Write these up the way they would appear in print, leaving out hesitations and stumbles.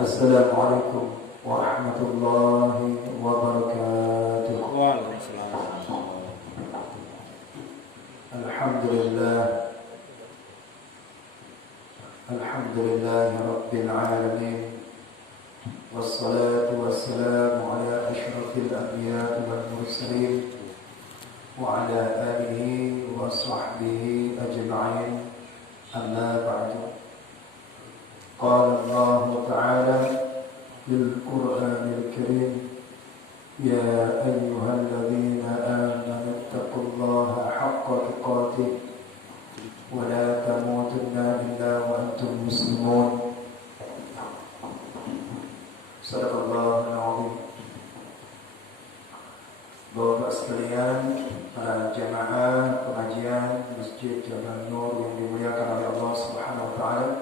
Assalamualaikum warahmatullahi wabarakatuh. Waalaikumsalam. Alhamdulillah rabbil alamin. Wassalatu wassalamu ala asyrafil anbiya'i wal mursalin wa ala alihi wa sahbihi ajma'in. Amma ba'du. قال الله تعالى في القرآن الكريم يا أيها الذين آمنوا اتقوا الله حق تقاته ولا تموتن إلا وأنتم مسلمون. صدق الله العظيم. Bapak sekalian, para jamaah pengajian Masjid Jabal Nur yang dimuliakan oleh Allah Subhanahu wa taala.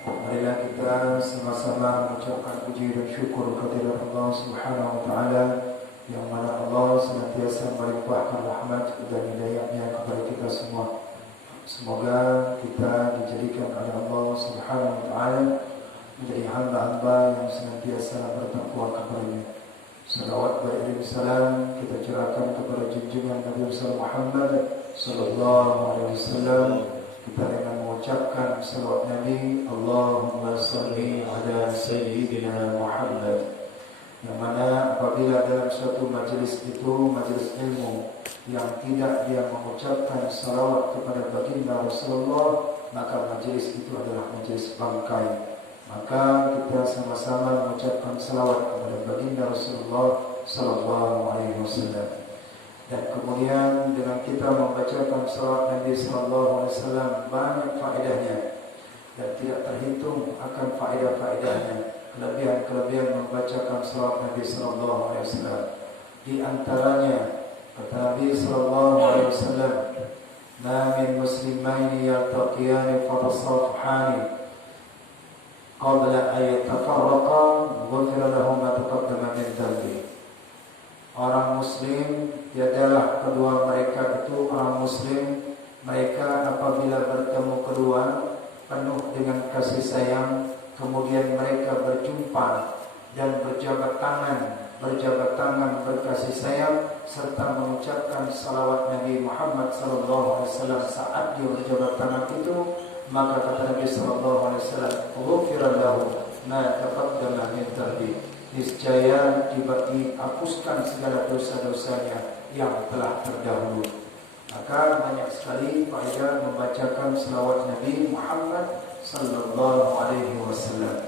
Marilah kita sama-sama mengucapkan puji dan syukur kehadirat Allah Subhanahu wa taala yang mana Allah senantiasa melimpahkan rahmat dan hidayah-Nya kepada kita semua. Semoga kita dijadikan oleh Allah Subhanahu wa taala menjadi hamba-hamba yang senantiasa bertakwa kepada-Nya. Salawat beriring salam kita curahkan kepada junjungan Nabi Muhammad sallallahu alaihi wasallam. Kita dengan mengucapkan salawat Nabi, Allahumma salli ala Sayyidina Muhammad. Yang mana apabila dalam suatu majelis itu, majelis ilmu, yang tidak dia mengucapkan salawat kepada baginda Rasulullah, maka majelis itu adalah majelis bangkai. Maka kita sama-sama mengucapkan salawat kepada baginda Rasulullah sallallahu alaihi wasallam. Dan kemudian dengan kita membacakan salawat Nabi sallallahu alaihi wasallam banyak faedahnya dan tidak terhitung akan faedah-faedahnya, kelebihan-kelebihan membacakan salawat Nabi sallallahu alaihi wasallam. Di antaranya kata Nabi sallallahu alaihi wasallam, "Ma min muslimaini yaltaqiyani fatasafhani qabla an yatafarraqa ghufira lahum ma taqaddama min dhanbi." Orang muslim adalah kedua mereka itu orang muslim, mereka apabila bertemu kedua penuh dengan kasih sayang, kemudian mereka berjumpa dan berjabat tangan berkasih sayang serta mengucapkan salawat Nabi Muhammad sallallahu alaihi wasallam saat dia berjabat tangan itu, maka kata Nabi sallallahu alaihi wasallam, "Ghufira lahu ma taqaddama min dhanbi." Niscaya dihapuskan segala dosa-dosanya yang telah terdahulu. Maka banyak sekali faedah membacakan selawat Nabi Muhammad sallallahu alaihi wasallam.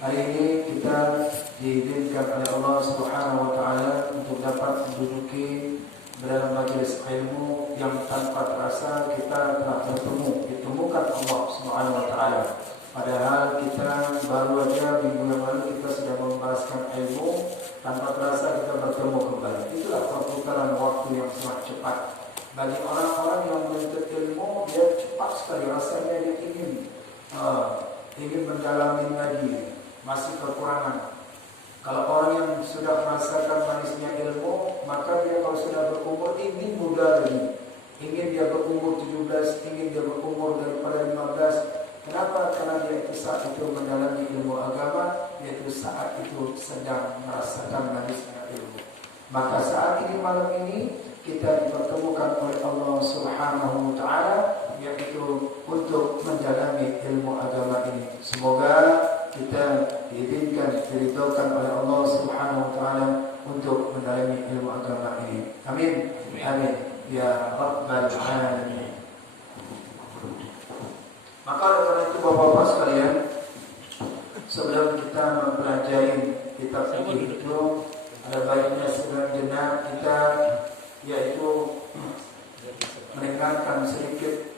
Hari ini kita diizinkan oleh Allah Subhanahu wa taala untuk dapat menduduki dalam majelis ilmu yang tanpa terasa kita telah ditemukan Allah Subhanahu wa taala. Padahal kita baru aja minggu yang lalu kita sudah membahaskan ilmu, tanpa terasa kita bertemu kembali. Itulah perputaran waktu yang sangat cepat. Bagi orang-orang yang menuntut ilmu, dia cepat sekali rasanya dia ingin mendalami lagi, masih kekurangan. Kalau orang yang sudah merasakan manisnya ilmu, maka dia kalau sudah berumur ingin muda lagi, ingin dia berumur 17, ingin dia berumur daripada 15. Kenapa? Karena dia itu saat itu mendalami ilmu agama, yaitu saat itu sedang merasakan manisnya ilmu. Maka saat ini malam ini kita dipertemukan oleh Allah Subhanahu wa taala, yaitu untuk mendalami ilmu agama ini. Semoga kita diizinkan, diridhokan oleh Allah Subhanahu wa taala untuk mendalami ilmu agama ini. Amin. Amin. Ya Rabbal Alamin. Maka oleh karena itu Bapak-bapak sekalian, sebelum kita mempelajari kitab fikih itu, ada baiknya sejenak kita yaitu mendengarkan sedikit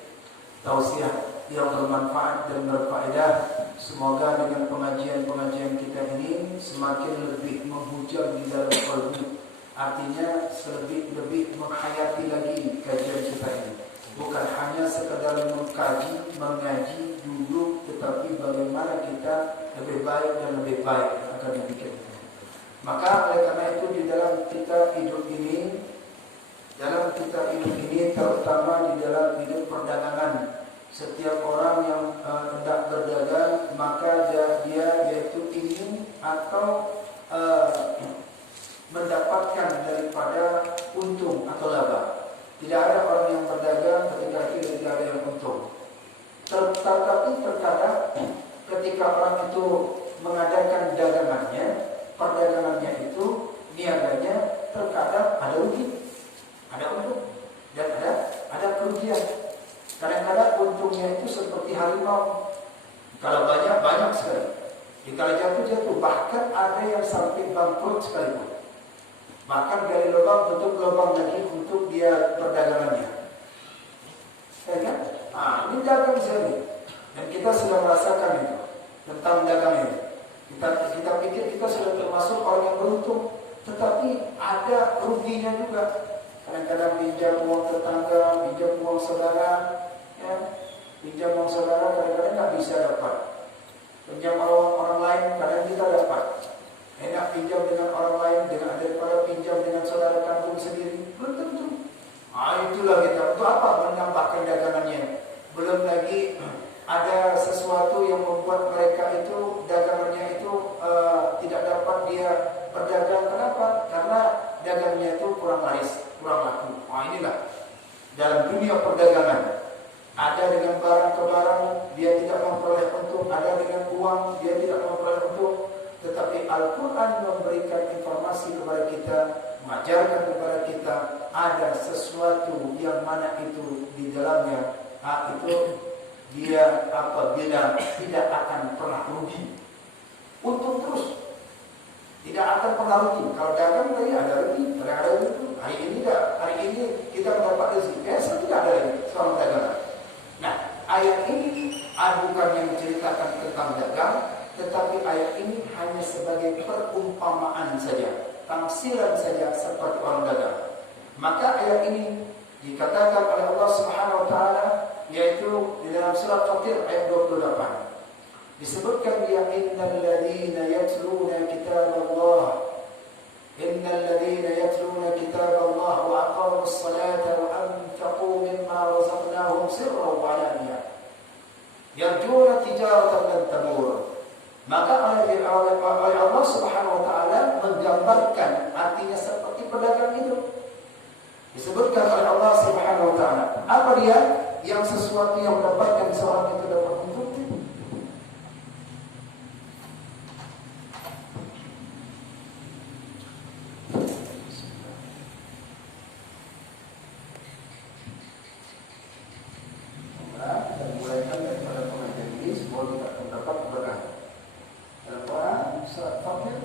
tausiah yang bermanfaat dan berfaedah. Semoga dengan pengajian-pengajian kita ini semakin lebih menghujam di dalam qalbi, Artinya lebih menghayati lagi kajian kita ini. Bukan hanya sekedar mengkaji, mengaji, duduk, tetapi bagaimana kita lebih baik dan lebih baik akan demikian. Maka oleh karena itu di dalam kita hidup ini, terutama di dalam hidup perdagangan, setiap orang yang hendak berdagang maka dia yaitu ingin atau mendapatkan daripada untung atau laba. Tidak ada orang yang berdagang ketika itu tidak ada yang untung. Tetapi terkadang ketika orang itu mengadakan perdagangannya itu, niaganya, terkadang ada rugi, ada untung, dan ada kerugian. Kadang-kadang untungnya itu seperti harimau. Kalau banyak sekali. Kalau jatuh, bahkan ada yang sampai bangkrut sekalipun. Bahkan gali lubang, tutup lubang lagi untuk dia perdagangannya. Ya kan? Ini dagang sekali. Dan kita sudah merasakan itu tentang dagang ini. Kita pikir kita sudah termasuk orang yang beruntung, tetapi ada ruginya juga. Kadang-kadang pinjam uang tetangga, pinjam uang saudara, ya. Pinjam uang saudara kadang-kadang nggak bisa dapat. Pinjam orang lain kadang kita dapat. Enak pinjam dengan orang lain daripada pinjam dengan saudara kampung sendiri. Belum tentu. Itulah kita. Untuk apa? Menambahkan dagangannya. Belum lagi ada sesuatu yang membuat mereka itu dagangannya itu tidak dapat dia berdagang. Kenapa? Karena dagangnya itu kurang laris, kurang laku. Inilah dalam dunia perdagangan. Ada dengan barang ke barang dia tidak memperoleh untung, ada dengan uang dia tidak memperoleh untung. Tetapi Al-Quran memberikan informasi kepada kita, mengajarkan kepada kita ada sesuatu yang mana itu di dalamnya itu dia apabila tidak akan pernah rugi, untung terus, tidak akan pernah rugi. Kalau dagang tadi ada rugi, ada rugi. Hari ini kita mendapat rezeki, besok tidak ada lagi seorang dagangan. Nah, ayat ini bukan yang menceritakan tentang dagang, tetapi ayat ini hanya sebagai perumpamaan saja, tamsilan saja seperti orang dagang. Maka ayat ini dikatakan oleh Allah Subhanahu wa taala, yaitu di dalam surat Fatir ayat 28. Disebutkan dia innal ladzina yatluna kitaballah wa aqamus salata wa anfaqu mimma razaqnahum sirran wa alaniyah yarjuna tijaratan lan tabur. Maka oleh Allah Subhanahu wa taala menggambarkan artinya seperti pedagang itu. Disebutkan oleh Allah Subhanahu wa taala, apa dia? Yang sesuatu yang mendapatkan seorang itu dapat untung. Kita mulaikan daripada pengajian ini, semua kita akan dapat berkah. Dalam Quran surat Fatir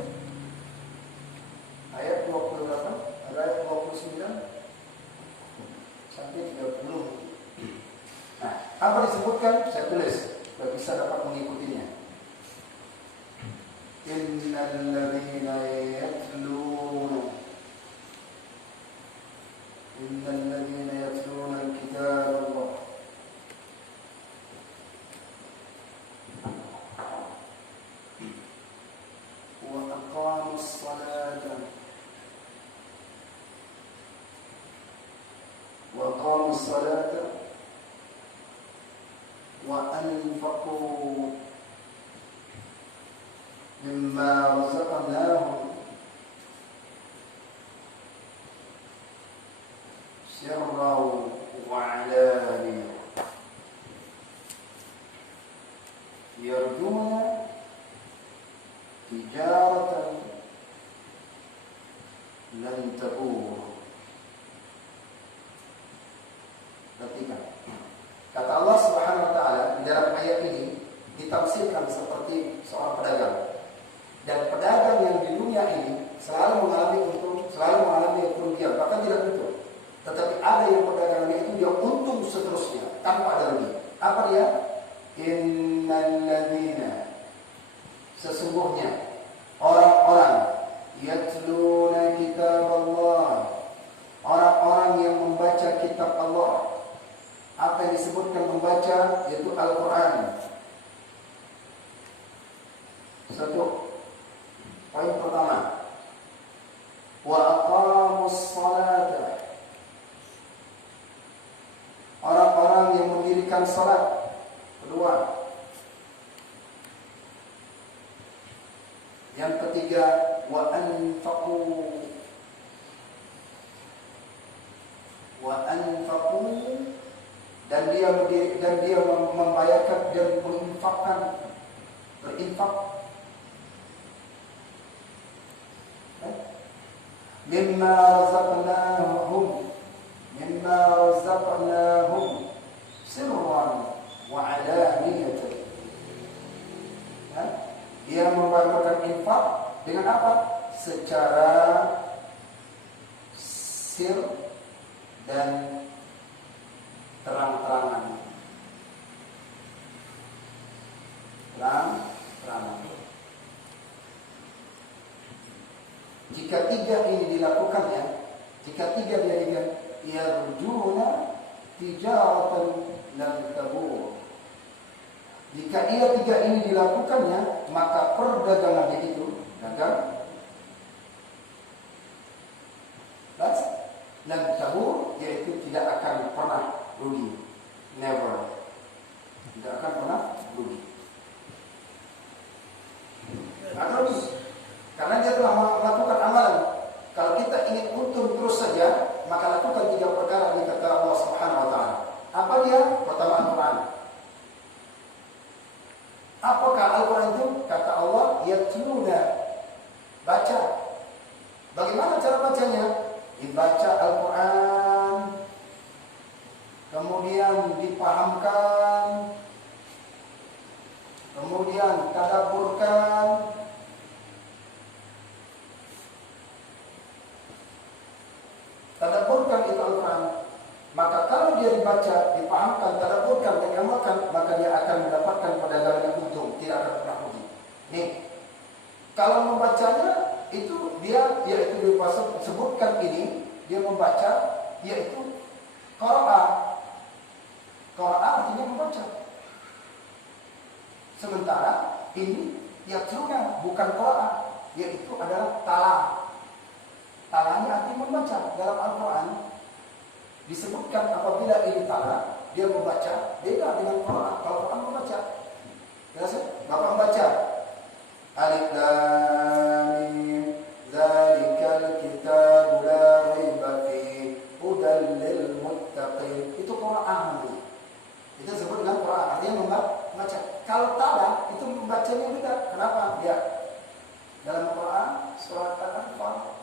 ayat 28, ayat 29 sampai 30. Nah, apa disebutkan? Saya tulis supaya bisa dapat mengikutinya. Innal ladzina yatluna al-kitab wa aqamus salata wa anfaqu mimma razaqnahum sirran wa alaniyah yarjuna tijaratan lan tabur. Perhatikan. Kata Allah Subhanahu wa taala di dalam ayat ini ditafsirkan seperti seorang pedagang. Dan pedagang yang di dunia ini selalu mengalami untung, selalu mengalami kerugian, bahkan tidak betul. Tetapi ada yang perdagangannya itu dia untung seterusnya tanpa ada rugi. Apa dia? Innal ladzina, sesungguhnya orang-orang yatluna kitab Allah Al-Quran. Satu, poin pertama, wa aqamus salata, orang-orang yang mendirikan salat. Kedua, yang ketiga, wa anfaqu, dan dia membayarkan dan menginfakkan, berinfak, mimma razaqnahum sirran wa alaniyatan. Dia membayarkan infak dengan apa? Secara sir dan terang-terangan. Jika tiga ini dilakukannya, jika tiga dia ingat, yarjuna tijaratan lan tabur. Jika tiga ini dilakukannya, maka perdagangannya itu dagang lan tabur, yaitu tidak akan pernah rugi. Never. Tidak akan pernah rugi. Karena dia telah melakukan amalan. Kalau kita ingin untung terus saja, maka lakukan tiga perkara yang kata Allah Subhanahu wa taala. Apa dia? Pertama, Al-Quran. Apakah Al-Quran itu? Kata Allah, yatluna, baca. Bagaimana cara bacanya? Dibaca Al-Quran, kemudian dipahamkan, kemudian tadabburkan, itu Al-Quran. Maka kalau dia dibaca, dipahamkan, tadabburkan, dan diamalkan, maka dia akan mendapatkan perdagangan yang untung, tidak akan pernah rugi. Nih, kalau membacanya itu yaitu disebutkan ini, dia membaca, yaitu qiraah. Qiraah artinya membaca. Sementara ini yatluna bukan qiraah, yaitu adalah tala. Talanya artinya membaca. Dalam Al-Quran disebutkan apabila ini tala, dia membaca, beda dengan qiraah. Kalau Quran membaca, jelas ya? Bapak membaca Alif Lam Mim Dzalikal Kitabu La Raiba Fihi Hudan Lil Muttaqin. Itu Quran. Itu disebut dengan Quran, artinya membaca. Kalau tala itu membacanya beda. Kenapa? Dia dalam Quran surat Al-Anfal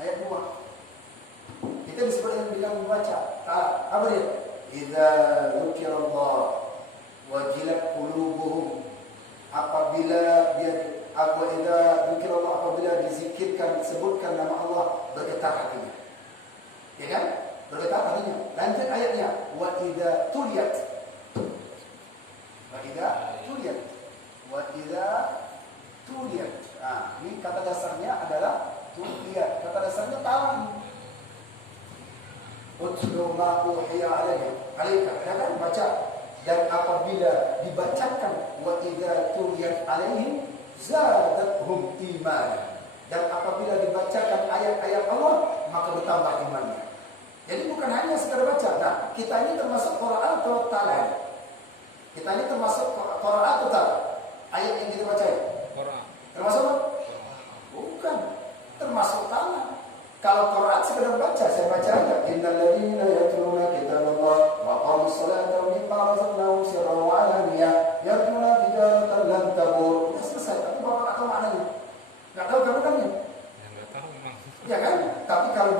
ayat 2. Itu disebut dengan membaca. Tala. Apa dia? Idza dzukirallah wajilat qulubuhum. Apabila apabila dizikirkan, disebutkan nama Allah, bergetar hatinya. Ya kan? Bergetar hatinya. Lanjut ayatnya, wa idza tuliyat. Ini kata dasarnya adalah tuliyat. Kata dasarnya talan. Utlu ma uhiya alaika. Kan baca. Dan apabila dibacakan, wa idza tuliyat alaihim zadatuhum imanan. Dan apabila dibacakan ayat-ayat Allah, maka bertambah imannya. Jadi bukan hanya sekedar baca. Nah, kita ini termasuk Quran atau talan? Kita ini termasuk Quran atau talan? Ayat yang kita baca Quran. Termasuk apa? Bukan. Termasuk talan. Kalau Quran sekedar baca, saya baca aja. Innal ladzina yatluna kitaballah wa aqamus salata wa mimma razaqnahum sirran wa alaniyah yarjuna tijaratan lan tabur. Sudah selesai. Tapi Bapak enggak tahu maknanya. Enggak tahu kandungannya. Enggak tahu memang. Ya kan? Tapi kalau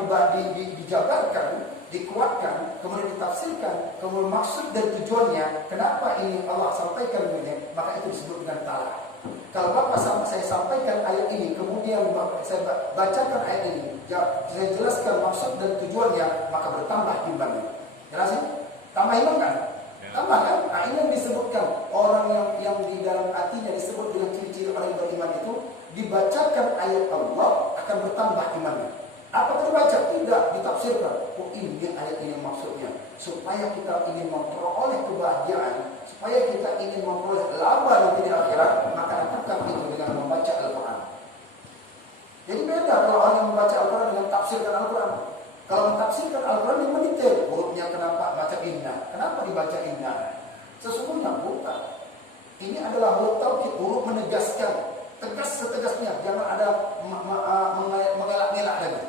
dijabarkan, dikuatkan, kemudian ditafsirkan, kemudian maksud dan tujuannya, kenapa ini Allah sampaikan begini, maka itu disebut dengan taala. Kalau saya sampaikan ayat ini, kemudian saya bacakan ayat ini, saya jelaskan maksud dan tujuannya, maka bertambah imannya. Jelas ya? Tambah iman kan? Tambah kan? Nah, ini yang disebutkan orang yang di dalam hatinya disebut dengan ciri-ciri orang yang beriman itu, dibacakan ayat Allah akan bertambah imannya. Apakah dibaca? Tidak, ditafsirkan. Oh, ini ayat ini maksudnya. supaya kita ingin memperoleh kebahagiaan, supaya kita ingin memperoleh laba nanti di akhirat, maka lakukan itu dengan membaca Al-Quran. Jadi beda kalau orang yang membaca Al-Quran dengan tafsirkan Al-Quran. Kalau mentafsirkan Al-Quran yang mendetail, hurufnya kenapa baca inna, kenapa dibaca inna? Sesungguhnya bukan. Ini adalah huruf taukid, huruf menegaskan, tegas setegasnya, jangan ada mengelak-ngelak lagi.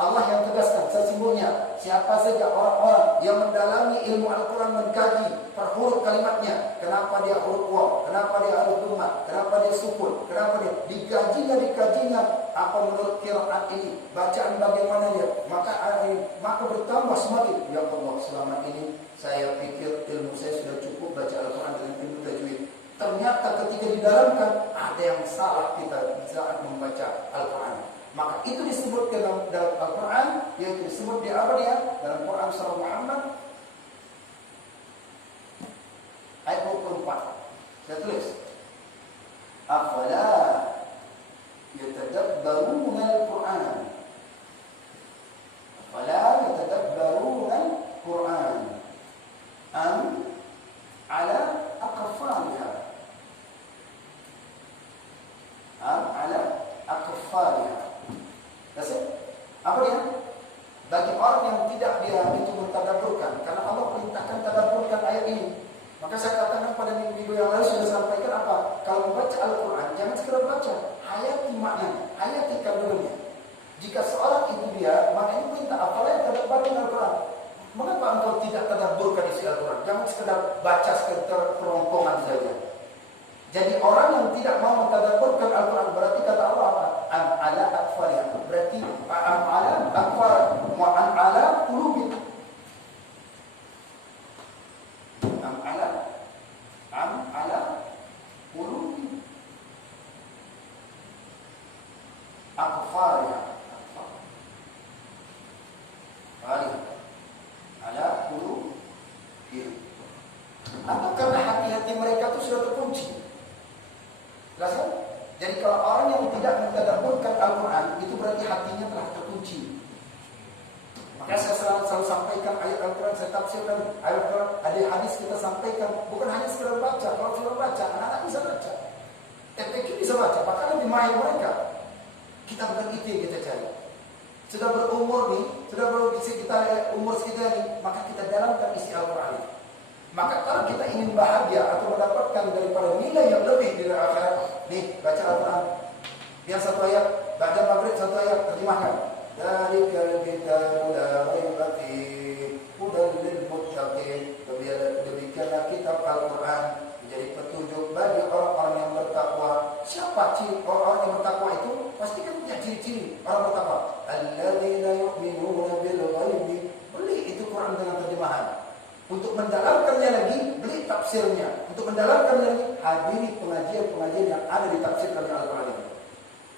Allah yang tegaskan, sesungguhnya siapa saja orang-orang yang mendalami ilmu Al-Quran, mengkaji per huruf kalimatnya, kenapa dia huruf waw, kenapa dia huruf dhamma, kenapa dia sukun, kenapa dia dikajinya, apa menurut qiraat ini, bacaan bagaimana dia, maka bertambah semakin. Ya Allah, selama ini saya pikir ilmu saya sudah cukup baca Al-Quran dengan ilmu tajwid. Ternyata ketika didalamkan ada yang salah kita saat membaca Al-Quran. Maka itu disebutkan dalam Al-Quran, yaitu disebut di apa dia? Dalam Quran surah Muhammad ayat 24. Saya tulis. Afala yatadabbaruna al-Quran. Afala yatadabbaruna al-Quran. Am ala aqfaliha. Am ala aqfaliha. Apa dia? Bagi orang yang tidak dia itu mentadabburkan, karena Allah perintahkan tadabburkan ayat ini. Maka saya katakan pada minggu yang lalu sudah sampaikan apa? Kalau membaca Al-Quran, jangan sekedar baca, hayati maknanya, hayati kandungannya. Jika seorang itu dia, maka ini perintah apalagi tadabburkan Al-Quran. Mengapa engkau tidak tadabburkan isi Al-Quran? Jangan sekedar baca sekedar kerongkongan saja. Jadi orang yang tidak mau mentadabburkan Al-Quran, berarti kata Allah apa? Am ala akfariha. Berarti am ala akfar wa am ala qulubi. Am ala qulubi. Akfariha. Akfariha. Ala qulubi. Atau karena hati-hati mereka itu sudah terkunci. Jelas kan? Jadi kalau orang yang tidak mentadabburkan Al-Quran, itu berarti hatinya telah terkunci. Maka saya selalu sampaikan ayat Al-Quran, saya tafsirkan ayat Al-Quran, ada hadis kita sampaikan, bukan hanya sekedar baca. Kalau sekedar baca, anak-anak bisa baca, TPQ bisa baca, bahkan lebih mahir mereka. Kita bukan itu yang kita cari. Sudah berumur nih, sudah berisi kita umur sekitar ini, maka kita dalamkan isi Al-Quran itu. Maka kalau kita ingin bahagia atau mendapatkan daripada nilai yang lebih di akhirat, nih baca Al-Quran. Yang satu ayat, baca maghrib satu ayat, terjemahkan. Dzalikal kitabu la raiba fihi hudan lil muttaqin. Demikianlah kitab Al-Quran menjadi petunjuk bagi orang-orang yang bertakwa. Siapa ciri orang yang bertakwa itu? Pasti kan punya ciri-ciri orang bertakwa. Alladzina yu'minuna bil ghaibi. Beli itu Quran dengan terjemahan. Untuk mendalamkannya lagi, beli tafsirnya. Untuk mendalamkannya lagi, hadiri pengajian-pengajian yang ada di tafsir dari Al-Quran ini.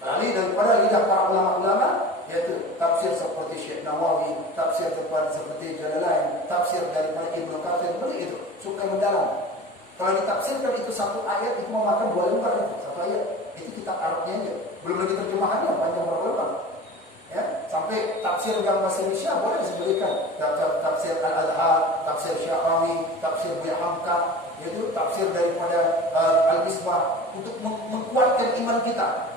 Lalu daripada lidah para ulama-ulama, yaitu tafsir seperti Syekh Nawawi, tafsir seperti Jalalain, tafsir daripada Ibnu Katsir, beli itu supaya mendalam. Kalau ditafsirkan itu satu ayat, itu memakan 2 lembar itu. Satu ayat, itu kitab Arabnya aja. Belum lagi terjemahannya, panjang berapa lembar. Ya, sampai tafsir yang bahasa Indonesia boleh disebutkan tafsir Al-Adhar, tafsir Syarawi, tafsir Buya Hamka, yaitu tafsir daripada Al-Misbah untuk menguatkan iman kita.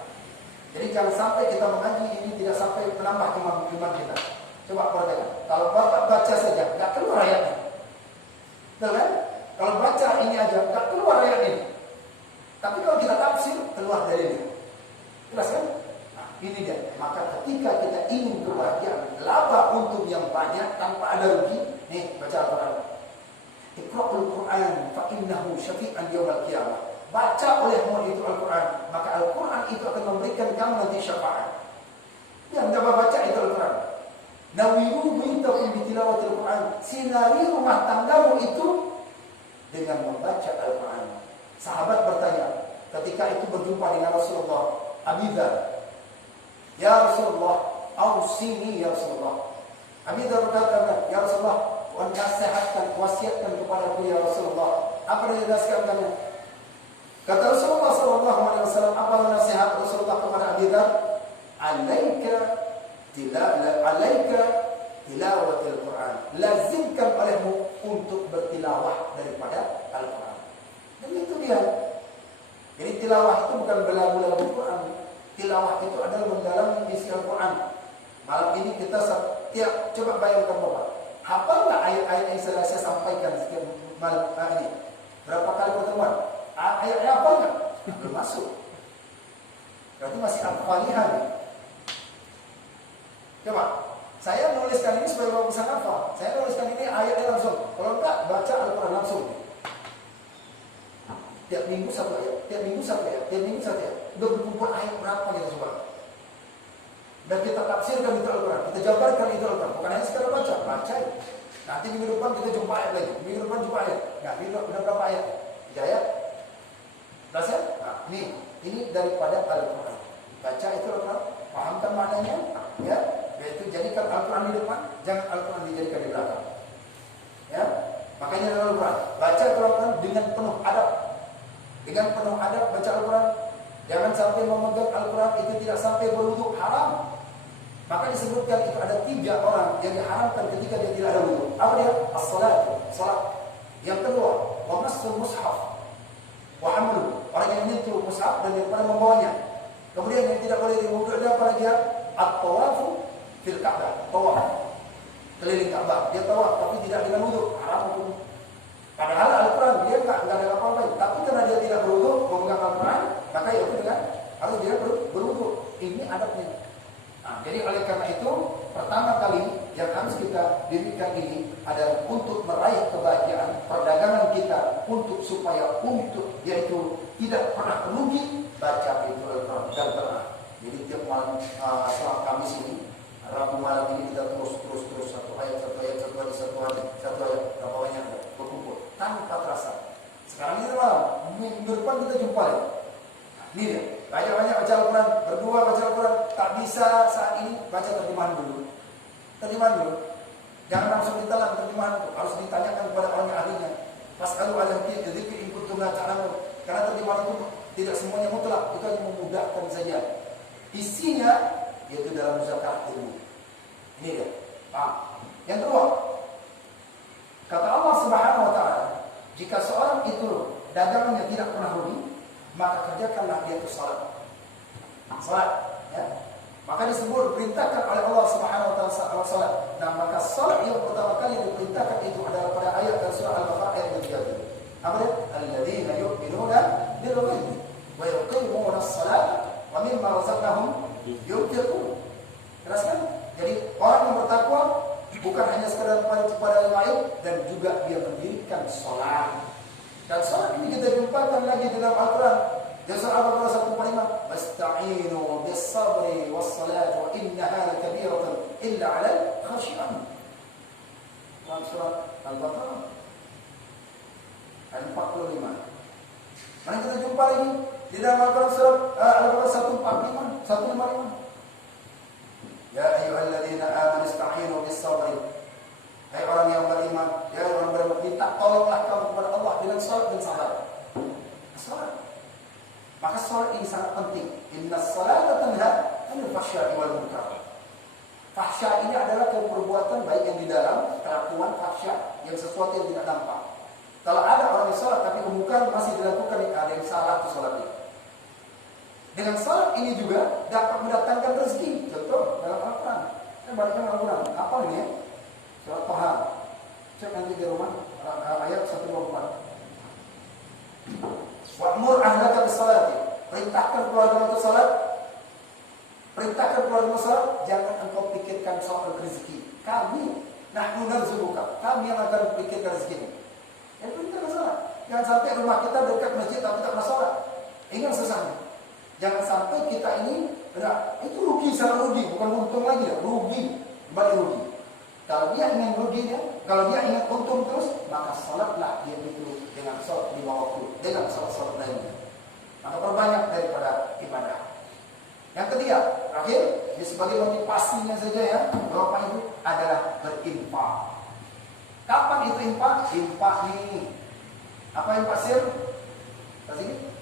Jadi jangan sampai kita mengaji ini tidak sampai menambah iman kita. Coba perhatikan, kalau bapak baca saja nggak keluar ayatnya, betul kan? Kalau baca ini aja nggak keluar ayat ini. Tapi kalau kita tafsir keluar dari ini, jelas kan? Ini dia. Maka ketika kita ingin kebahagiaan, laba untung yang banyak tanpa ada rugi, nih baca Al-Quran. Iqra'ul Quran fa innahu syafi'an yaumil qiyamah. Baca olehmu itu Al-Quran, maka Al-Quran itu akan memberikan kamu nanti syafaat. Yang dapat baca itu Al-Quran. Nawiru mintakum bitilawatil Quran. Sinari rumah tanggamu itu dengan membaca Al-Quran. Sahabat bertanya, ketika itu berjumpa dengan Rasulullah, Abi Dzar, ya Rasulullah, ausini ya Rasulullah. Abi Dzar berkata, ya Rasulullah, nasihatkan, wasiatkan kepadaku ya Rasulullah. Apa yang dinasihatkan? Kata Rasulullah SAW, apa nasihat Rasulullah kepada Abi Dzar? Alaika tilawatil Quran. Lazimkan olehmu untuk bertilawah daripada Al-Quran. Dan itu dia. Jadi tilawah itu bukan belagu-lagu Quran. Tilawah itu adalah mendalami isi Al-Quran. Malam ini kita setiap, coba bayangkan Bapak, hafal nggak ayat-ayat yang saya sampaikan setiap malam ini? Berapa kali pertemuan? Ayat-ayat hafal nggak? Belum masuk. Berarti masih al-Fatihah. Coba, saya nuliskan ini supaya Bapak bisa hafal. Saya nuliskan ini ayatnya langsung. Kalau enggak, baca Al-Quran langsung. Tiap minggu satu ayat, tiap minggu satu ayat, tiap minggu satu ayat. Udah berkumpul ayat berapa kita coba? Dan kita tafsirkan itu Al-Quran, kita jabarkan itu Al-Quran. Bukan hanya sekedar baca, baca. Nanti minggu depan kita jumpa ayat lagi, minggu depan jumpa ayat. Nah, minggu udah berapa ayat? 3 ayat. Jelas ya? Nah, ini daripada Al-Quran. Baca itu Al-Quran, pahamkan maknanya, ya. Yaitu jadikan Al-Quran di depan, jangan Al-Quran dijadikan di belakang. Ya, makanya dalam Al-Quran, baca Al-Quran dengan penuh adab. Dengan penuh adab baca Al-Quran. Jangan sampai memegang Al-Quran itu tidak sampai berwudu, haram. Maka disebutkan itu ada 3 orang yang diharamkan ketika dia tidak ada wudu. Apa dia? As-salat, salat. Yang kedua, wa massul mushaf, wa hamlu, orang yang menyentuh mushaf dan yang pada membawanya. Kemudian yang tidak boleh diwudu ada apa lagi ya? At-tawafu fil Ka'bah, tawaf keliling Ka'bah. Dia tawaf tapi tidak dengan wudu, haram hukum. Padahal Al-Quran dia enggak ada apa-apa, tapi karena dia tidak berwudu memegang Al-Quran, maka ya itu dengan harus dia berwudu. Ini adabnya. Nah, jadi oleh karena itu pertama kali yang harus kita dirikan ini adalah untuk meraih kebahagiaan perdagangan kita, untuk supaya untuk yaitu tidak pernah rugi baca itu Al-Quran dan pernah. Jadi tiap malam setelah Kamis ini, Rabu malam ini kita terus satu ayat berapa banyak berkumpul tanpa terasa. Sekarang ini malam, minggu depan kita jumpa lagi. Nah, ini dia. Banyak-banyak baca Al-Quran, berdua baca Al-Quran. Tak bisa saat ini baca terjemahan dulu. Jangan langsung ditelan terjemahan itu. Harus ditanyakan kepada orang yang ahlinya. Fas'alu ala dzikri in kuntum la ta'lamun. Karena terjemahan itu tidak semuanya mutlak, itu hanya memudahkan saja. Isinya yaitu dalam zakat ilmu. Ini dia. Yang kedua, kata Allah Subhanahu wa taala, jika seorang itu dagangannya tidak pernah rugi, maka kerjakanlah dia itu salat. Salat, ya. Maka disebut perintahkan oleh Allah Subhanahu wa taala salat. Nah, maka salat yang pertama kali diperintahkan itu adalah pada ayat dan surah Al-Baqarah ayat 30. Apa dia? Alladzina yu'minuna bil ghaibi wa yuqimuna as-salata wa mimma razaqnahum yunfiqun. Jelas kan? Jadi orang yang bertakwa bukan hanya sekadar kepada yang lain, dan juga dia mendirikan salat. Dan salat ini kita jumpakan lagi dalam Al-Quran. Dalam surah Al-Baqarah 145, "Wasta'inu bis-sabri was-salati wa innaha lakabiratun illa 'alal khashi'in." Dalam surah Al-Baqarah ayat 45. Mari kita jumpa lagi di dalam Al-Quran surah Al-Baqarah 155. Ya ayyuhalladzina amanu ista'inu bis-sabri. Hai orang yang beriman, ya orang beriman, minta tolonglah kamu kepada Allah dengan salat dan sabar. Salat. Maka salat ini sangat penting. Innas salata tanha 'anil fahsya'i wal munkar. Fahsya ini adalah perbuatan baik yang di dalam, kelakuan fahsya yang sesuatu yang tidak nampak. Kalau ada orang yang salat tapi kemungkinan masih dilakukan, ada yang salah tuh salatnya. Dengan salat ini juga dapat mendatangkan rezeki. Contoh dalam Al-Quran. Saya bacakan Al-Quran. Apa ini ya? Surat Taha. Cek nanti di rumah ayat 124. Wa'mur ahlaka bis-salati. Perintahkan keluarga untuk salat. Perintahkan keluarga untuk salat. Jangan engkau pikirkan soal rezeki. Kami nahnu narzuquka. Kami yang akan pikirkan rezeki. Yang perintahkan salat. Jangan sampai rumah kita dekat masjid tapi tak pernah salat. Ingat susahnya. Jangan sampai kita ini, itu rugi sama rugi, bukan untung lagi ya, rugi, kembali rugi. Kalau dia ingin ruginya, kalau dia ingin untung terus, maka salatlah dia itu dengan salat 5 waktu, dengan salat-salat lainnya. Maka perbanyak daripada ibadah. Yang ketiga, terakhir, ini sebagai motivasinya saja ya, bahwa itu adalah berinfak. Kapan itu infak? Infak nih. Apa infak sir? Kasih.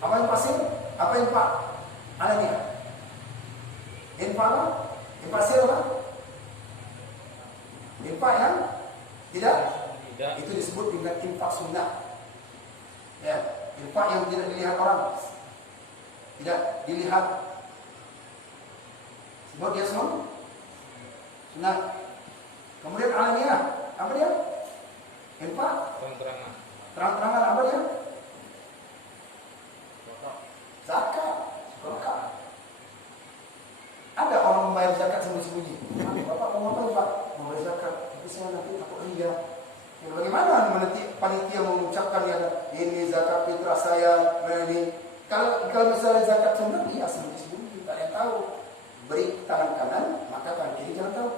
Apa yang pasir? Apa yang pak? Ada ni? Infak apa? Infak sir apa? Infak yang tidak, itu disebut dengan infak sunnah. Ya, infak yang tidak dilihat orang, tidak dilihat, sebab dia sunnah. Kemudian alamiah, apa dia? Infak terang-terangan, apa dia? Zakat. Ada orang membayar zakat sembunyi-sembunyi. Bapak mau apa Pak? Mau bayar zakat, tapi saya nanti takut ria. Ya, bagaimana nanti panitia mengucapkan ya ini zakat fitrah saya, ini. Kalau misalnya zakat sunnah, iya sembunyi-sembunyi, tak ada yang tahu. Beri tangan kanan, maka tangan kiri jangan tahu.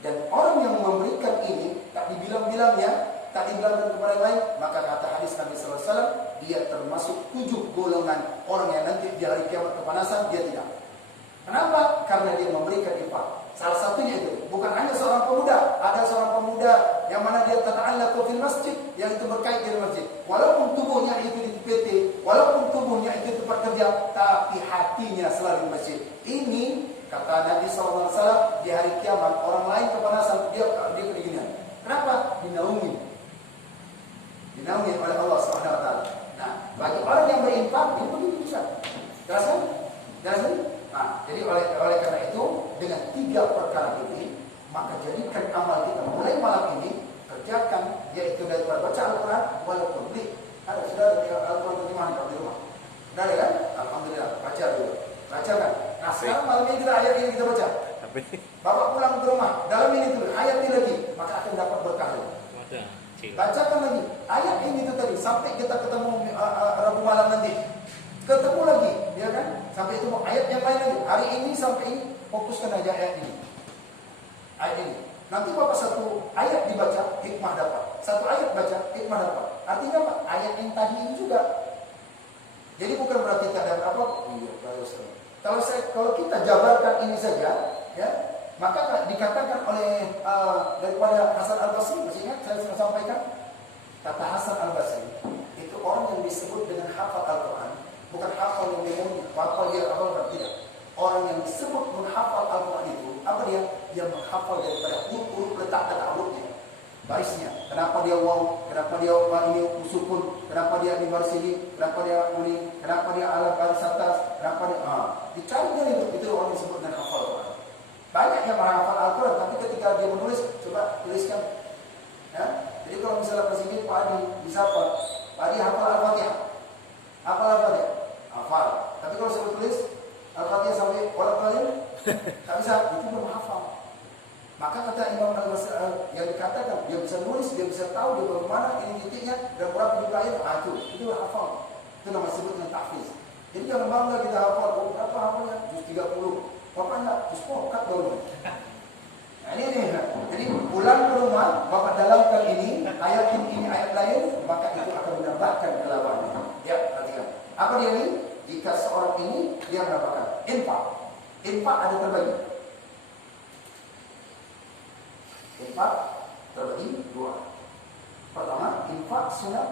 Dan orang yang memberikan ini tak dibilang-bilang ya, tak dibilang kepada yang lain, maka kata hadis Nabi SAW, dia termasuk 7 golongan orang yang nanti di hari kiamat kepanasan, dia tidak. Kenapa? Karena dia memberikan infak. Salah satunya itu, bukan hanya seorang pemuda, ada seorang pemuda yang mana dia tata'allaqu fil masjid, yang itu berkait dengan masjid. Walaupun tubuhnya itu di PT, walaupun tubuhnya itu tempat kerja, tapi hatinya selalu di masjid. Ini kata Nabi SAW, di hari kiamat orang lain kepanasan, dia kedinginan. Kenapa? Dinaungi oleh Allah SWT. Nah, bagi orang yang berinfak itu begitu bisa. Jelaskan? Nah, jadi oleh karena itu dengan 3 perkara ini, maka jadikan amal kita mulai malam ini kerjakan, yaitu daripada baca Al-Quran walaupun beli. Ada sudah Al-Quran terjemahan di rumah. Sudah ada kan? Alhamdulillah, baca dulu. Baca kan? Nah, sekarang malam ini kita ayat ini kita baca. Bapak pulang ke rumah, dalam ini tuh ayat ini lagi, maka akan dapat berkah lagi. Bacakan lagi ayat ini itu tadi sampai kita ketemu Rabu malam nanti. Ketemu lagi, ya kan? Sampai itu ayat yang lain lagi. Hari ini sampai ini fokuskan aja ayat ini. Ayat ini. Nanti Bapak satu ayat dibaca, hikmah dapat. Satu ayat baca, hikmah dapat. Artinya apa? Ayat yang tadi ini juga. Jadi bukan berarti tak ada apa? Iya, kalau kita jabarkan ini saja, ya, maka dikatakan oleh daripada Hasan Al-Basri, masih ingat saya sudah sampaikan? Kata Hasan Al-Basri, itu orang yang disebut dengan hafal Al-Quran. Bukan hafal yang memori, hafal dia hafal tidak. Orang yang disebut menghafal Al-Quran itu, apa dia? Dia menghafal daripada huruf-huruf letak kata hurufnya, barisnya. Kenapa dia waw? Kenapa dia ini sukun? Kenapa dia di baris ini? Kenapa dia ini? Kenapa dia ala baris atas? Kenapa dia? Dicari dia itu orang yang disebut dengan hafal Al-Quran. Banyak yang menghafal Al-Quran, tapi ketika dia menulis, coba tuliskan. Ya? Jadi kalau misalnya presiden Pak Adi disapa, Pak Adi hafal Al-Fatihah. Hafal Al-Fatihah? Hafal. Tapi kalau saya tulis Al-Fatihah sampai walau tak bisa, itu belum hafal. Maka kata Imam Al-Ghazali yang dikatakan dia bisa nulis, dia bisa tahu dia bagaimana ini titiknya dan berapa jumlah ayat, itu hafal. Itu nama disebut dengan tahfiz. Jadi jangan bangga kita hafal, berapa hafalnya? Juz 30. Bapak enggak, juz pokat baru. Nah ini. Jadi pulang ke rumah, Bapak dalamkan ini, ayat lain, maka itu akan menambahkan kelawannya. Ya, perhatikan. Apa dia ini? Jika seorang ini dia mendapatkan infak. Infak ada terbagi. Infak terbagi 2. Pertama, infak sunat.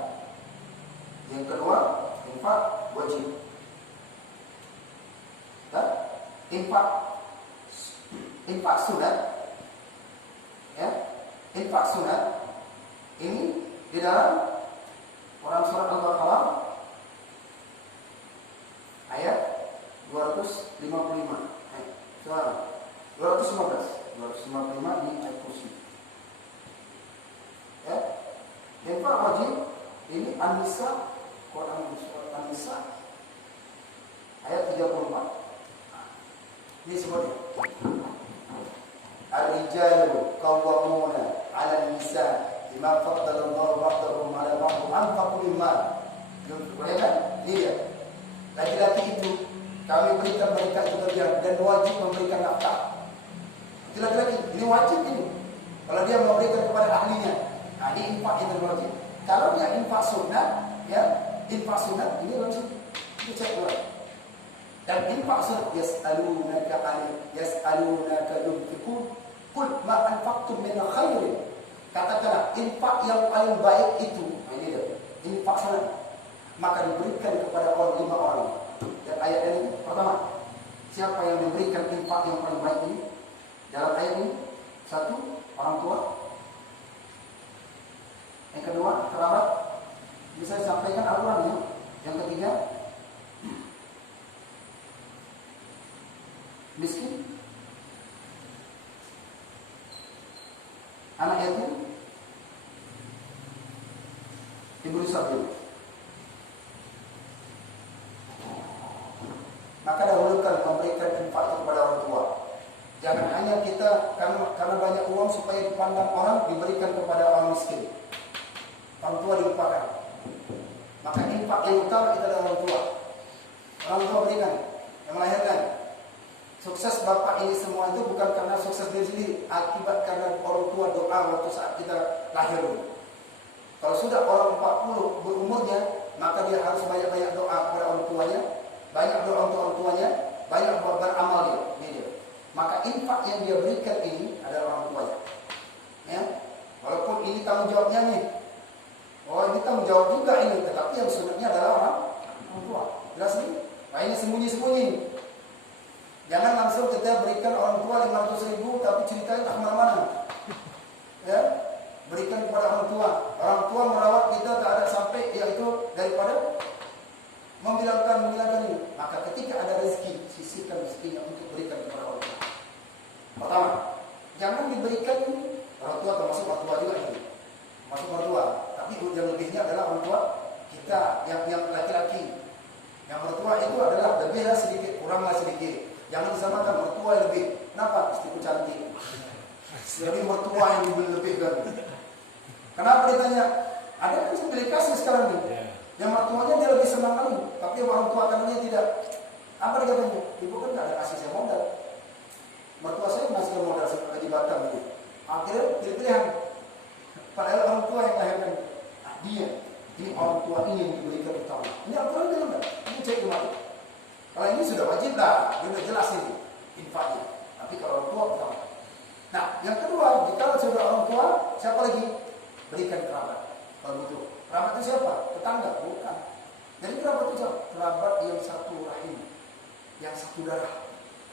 Yang kedua, infak wajib. Infak sunat, ya, infak sunat ini di dalam Quran surat Al-Baqarah ayat 255. Soal 255 di ayat kursi. Ya, infak wajib ini An-Nisa, Quran surat An-Nisa ayat 34. Ini sebutnya Ar-rijalu qawwamuna 'ala an-nisa bima faddala Allahu ba'dahum 'ala ba'd anfaqu mimma yunfiqun. Dia laki-laki itu kami berikan mereka itu kerja dan wajib memberikan nafkah. Itu laki-laki, ini wajib ini. Kalau dia memberikan kepada ahlinya, nah ini infak itu wajib. Kalau dia infak sunat, ya, infak sunat ini langsung dicek dulu. Dan infak sunat yas'alunaka 'anil yas'alunaka yunfiqun qul ma anfaqtum min khairin. Katakanlah infak yang paling baik itu, ini dia, infak sunat, maka diberikan kepada orang 5 orang. Dan ayat ini pertama, siapa yang memberikan infak yang paling baik ini? Dalam ayat ini, 1 orang tua, kedua, kerabat. Bisa disampaikan Al-Quran ya. Yang ketiga, miskin, anak yatim, ibu sabil. Maka dahulukan memberikan infak kepada orang tua. Jangan hanya kita karena banyak uang supaya dipandang orang, diberikan kepada orang miskin. Orang tua dilupakan. Maka infak yang utama kita adalah orang tua. Orang tua berikan, yang melahirkan. Sukses bapak ini semua itu bukan karena sukses diri sendiri, akibat karena orang tua doa waktu saat kita lahir dulu. Kalau sudah orang 40 berumurnya, maka dia harus banyak-banyak doa kepada orang tuanya, banyak doa untuk orang tuanya, banyak beramal dia. Ini dia. Maka infak yang dia berikan ini adalah orang tuanya. Ya, walaupun ini tanggung jawabnya nih. Oh, ini tanggung jawab juga ini, tetapi yang sunatnya adalah orang tua. Jelas nih? Nah, ini sembunyi-sembunyi. Jangan langsung kita berikan orang tua 500.000 tapi ceritanya tak kemana-mana. Ya, berikan kepada orang tua. Orang tua merawat kita tak ada sampai yaitu daripada membilangkan ini. Maka ketika ada rezeki, sisihkan rezekinya untuk berikan kepada orang tua. Pertama, jangan diberikan orang tua termasuk orang tua juga ini. Masuk orang tua, tapi yang lebihnya adalah orang tua kita yang laki-laki. Yang mertua itu adalah lebihlah sedikit, kuranglah sedikit. Jangan disamakan mertua yang lebih. Kenapa? Istriku cantik. Jadi mertua yang lebih-lebihkan. Kenapa ditanya? Ada kan pilih kasih sekarang nih. Yang mertuanya dia lebih senang kali, tapi orang tua kandungnya tidak. Apa dia katanya? Ibu kan tidak ada kasih saya modal. Mertua saya masih modal seperti di Batam ini. Akhirnya pilih-pilihan. Padahal orang tua yang melahirkan. Nah, dia. Ini orang tua ini yang diberikan utama. Ini Al-Quran bilang enggak? Ini cek kemarin. Kalau ini sudah wajib lah, dia sudah jelas ini infaknya. Tapi kalau orang tua utama. Nah, yang kedua, jika sudah orang tua, siapa lagi? Berikan kerabat. Kalau butuh. Kerabat itu siapa? Tetangga? Bukan. Jadi kerabat itu siapa? Kerabat yang satu rahim, yang satu darah.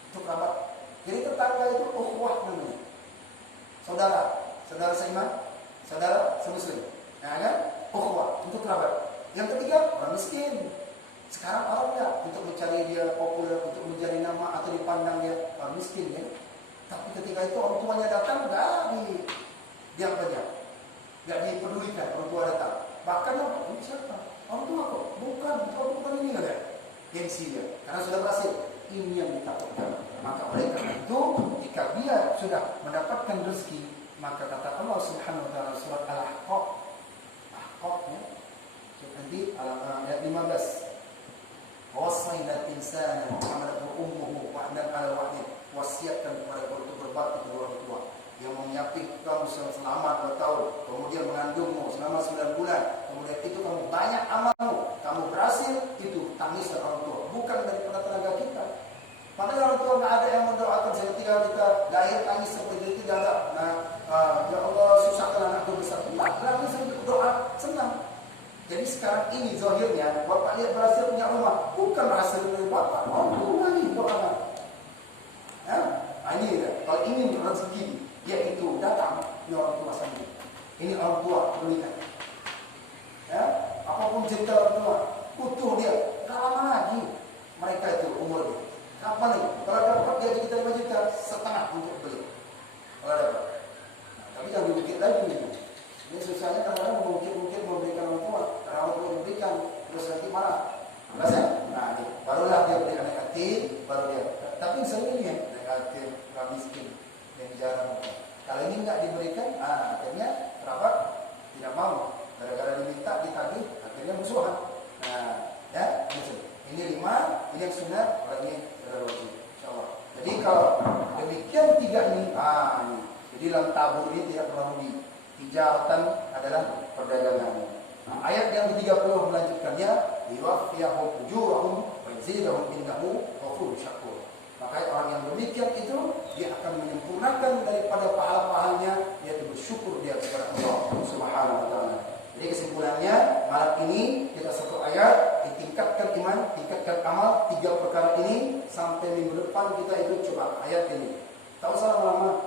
Itu kerabat. Jadi tetangga itu ukhuwah namanya. Saudara, saudara seiman, saudara semuslim. Nah, kan? Ukhuwah untuk kerabat. Yang ketiga, orang miskin. Sekarang orang enggak untuk mencari dia populer, untuk mencari nama atau dipandang dia orang miskin ya. Tapi ketika itu orang tuanya datang enggak dianggap, enggak dipedulikan orang tua datang. Bahkan ini siapa? Orang tua kok? Bukan ini enggak ada. Gengsi dia. Karena sudah berhasil. Ini yang ditakutkan. Maka oleh karena itu, jika dia sudah mendapatkan rezeki, maka kata Allah Subhanahu wa taala surat Al-Ahqaf ya. Nanti ayat 15. Wasaina insana hamalathu ummuhu wa'dan 'ala wa'din. Wasiatkan kepada orang tua berbakti kepada orang tua yang menyapi kamu selama 2 tahun, kemudian mengandungmu selama 9 bulan, kemudian itu kamu banyak amalmu, kamu berhasil, itu tangisan orang tua, bukan daripada tenaga kita. Padahal orang tua nggak ada yang mendoakan ketika kita lahir tangis seperti itu, tidak ada. Nah, ya Allah susahkan anakku besar. Nggak doa senang. Jadi sekarang ini zahirnya bapak lihat berhasil punya rumah, bukan berhasil dari bapak, orang tua nih doakan. Ya, ini kalau ini rezeki yaitu datang dari orang tua sendiri. Ini orang tua berikan. Ya, apapun cerita orang tua, butuh dia. Gak lama lagi mereka itu umurnya. Kapan nih? Kalau dapat gaji kita 5 juta, setengah untuk beli. Kalau dapat. Nah, tapi jangan dibukit lagi nih. Ini susahnya kadang-kadang mungkin memberikan orang tua, karena orang tua diberikan, terus nanti marah. Bahasa? Nah, ini barulah dia beri anak yatim, baru dia. Tapi sering ini ya, anak yatim, orang miskin, yang jarang. Kalau ini nggak diberikan, akhirnya kerabat tidak mau. Gara-gara diminta, ditagih, akhirnya musuhan. Nah, ya, musuh. Ini 5, ini yang sunat, ini adalah wajib. Insyaallah. Jadi kalau demikian 3 ini, ini. Jadi dalam tabur ini tidak pernah rugi. Tijaratan adalah perdagangan. Nah, ayat yang ke-30 melanjutkannya, liwafiyahum ujurahum wa yazidahum innahu ghafurur syakur. Maka orang yang demikian itu dia akan menyempurnakan daripada pahala-pahalanya, yaitu bersyukur dia kepada Allah Subhanahu wa taala. Jadi kesimpulannya, malam ini kita satu ayat ditingkatkan iman, tingkatkan amal, 3 perkara ini sampai minggu depan kita itu coba ayat ini. Tak usah lama-lama,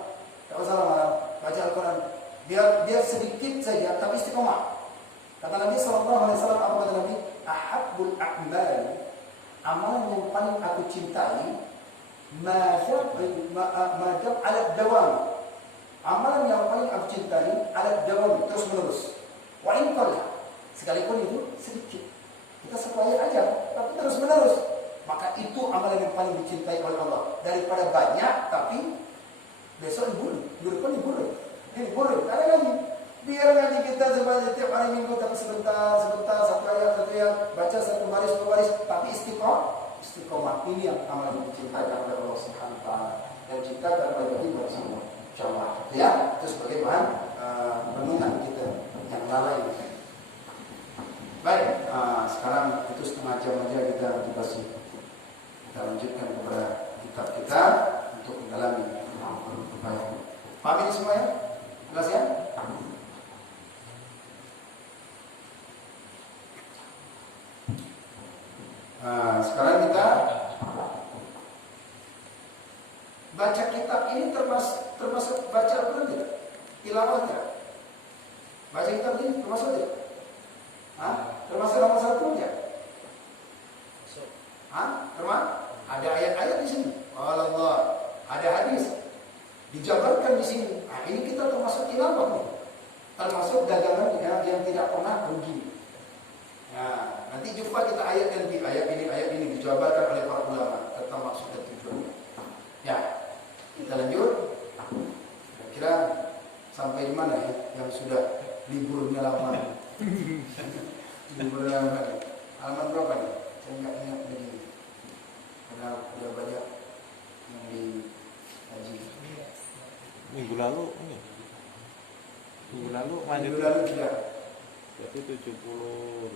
baca Al-Quran. Biar sedikit saja tapi istiqomah. Kata Nabi sallallahu alaihi wasallam, apa kata Nabi? Ahabbul a'mal, amalan yang paling aku cintai, madam alat dawam. Amalan yang paling aku cintai alat dawam, terus menerus. Wa in qalla, sekalipun itu sedikit. Kita satu ayat aja, tapi terus menerus. Maka itu amalan yang paling dicintai oleh Allah daripada banyak tapi besok libur, minggu depan libur. Libur, ada lagi. Biar nanti kita setiap hari Minggu tapi sebentar, satu ayat, baca satu baris, dua baris, tapi istiqomah ini yang amalan yang dicintai oleh Allah Subhanahu wa taala dan ciptakan oleh kita semua. Insyaallah. Ya, itu sebagai bahan renungan kita yang lalai. Baik, sekarang itu setengah jam aja kita dibahas. Kita lanjutkan kepada kitab kita untuk mendalami. Paham ini semua ya? Jelas ya? Sekarang kita baca kitab ini termasuk baca Al-Quran tidak? Tilawah tidak? Baca kitab ini termasuk tidak? Termasuk nomor satu tidak? Termasuk? Ada ayat-ayat di sini. Allah, ada hadis dijabarkan di sini. Ini kita termasuk tilawah nih. Termasuk dagangan yang tidak pernah rugi. Nanti jumpa kita ayat ini dijabarkan oleh para ulama tentang maksud dan tujuannya. Ya, kita lanjut. Kira-kira sampai di mana ya? Yang sudah liburnya lama. Liburnya lama. Halaman berapa nih? Saya nggak ingat lagi. Karena udah banyak yang dikaji. Minggu lalu ini. Minggu lalu tidak. Berarti 78.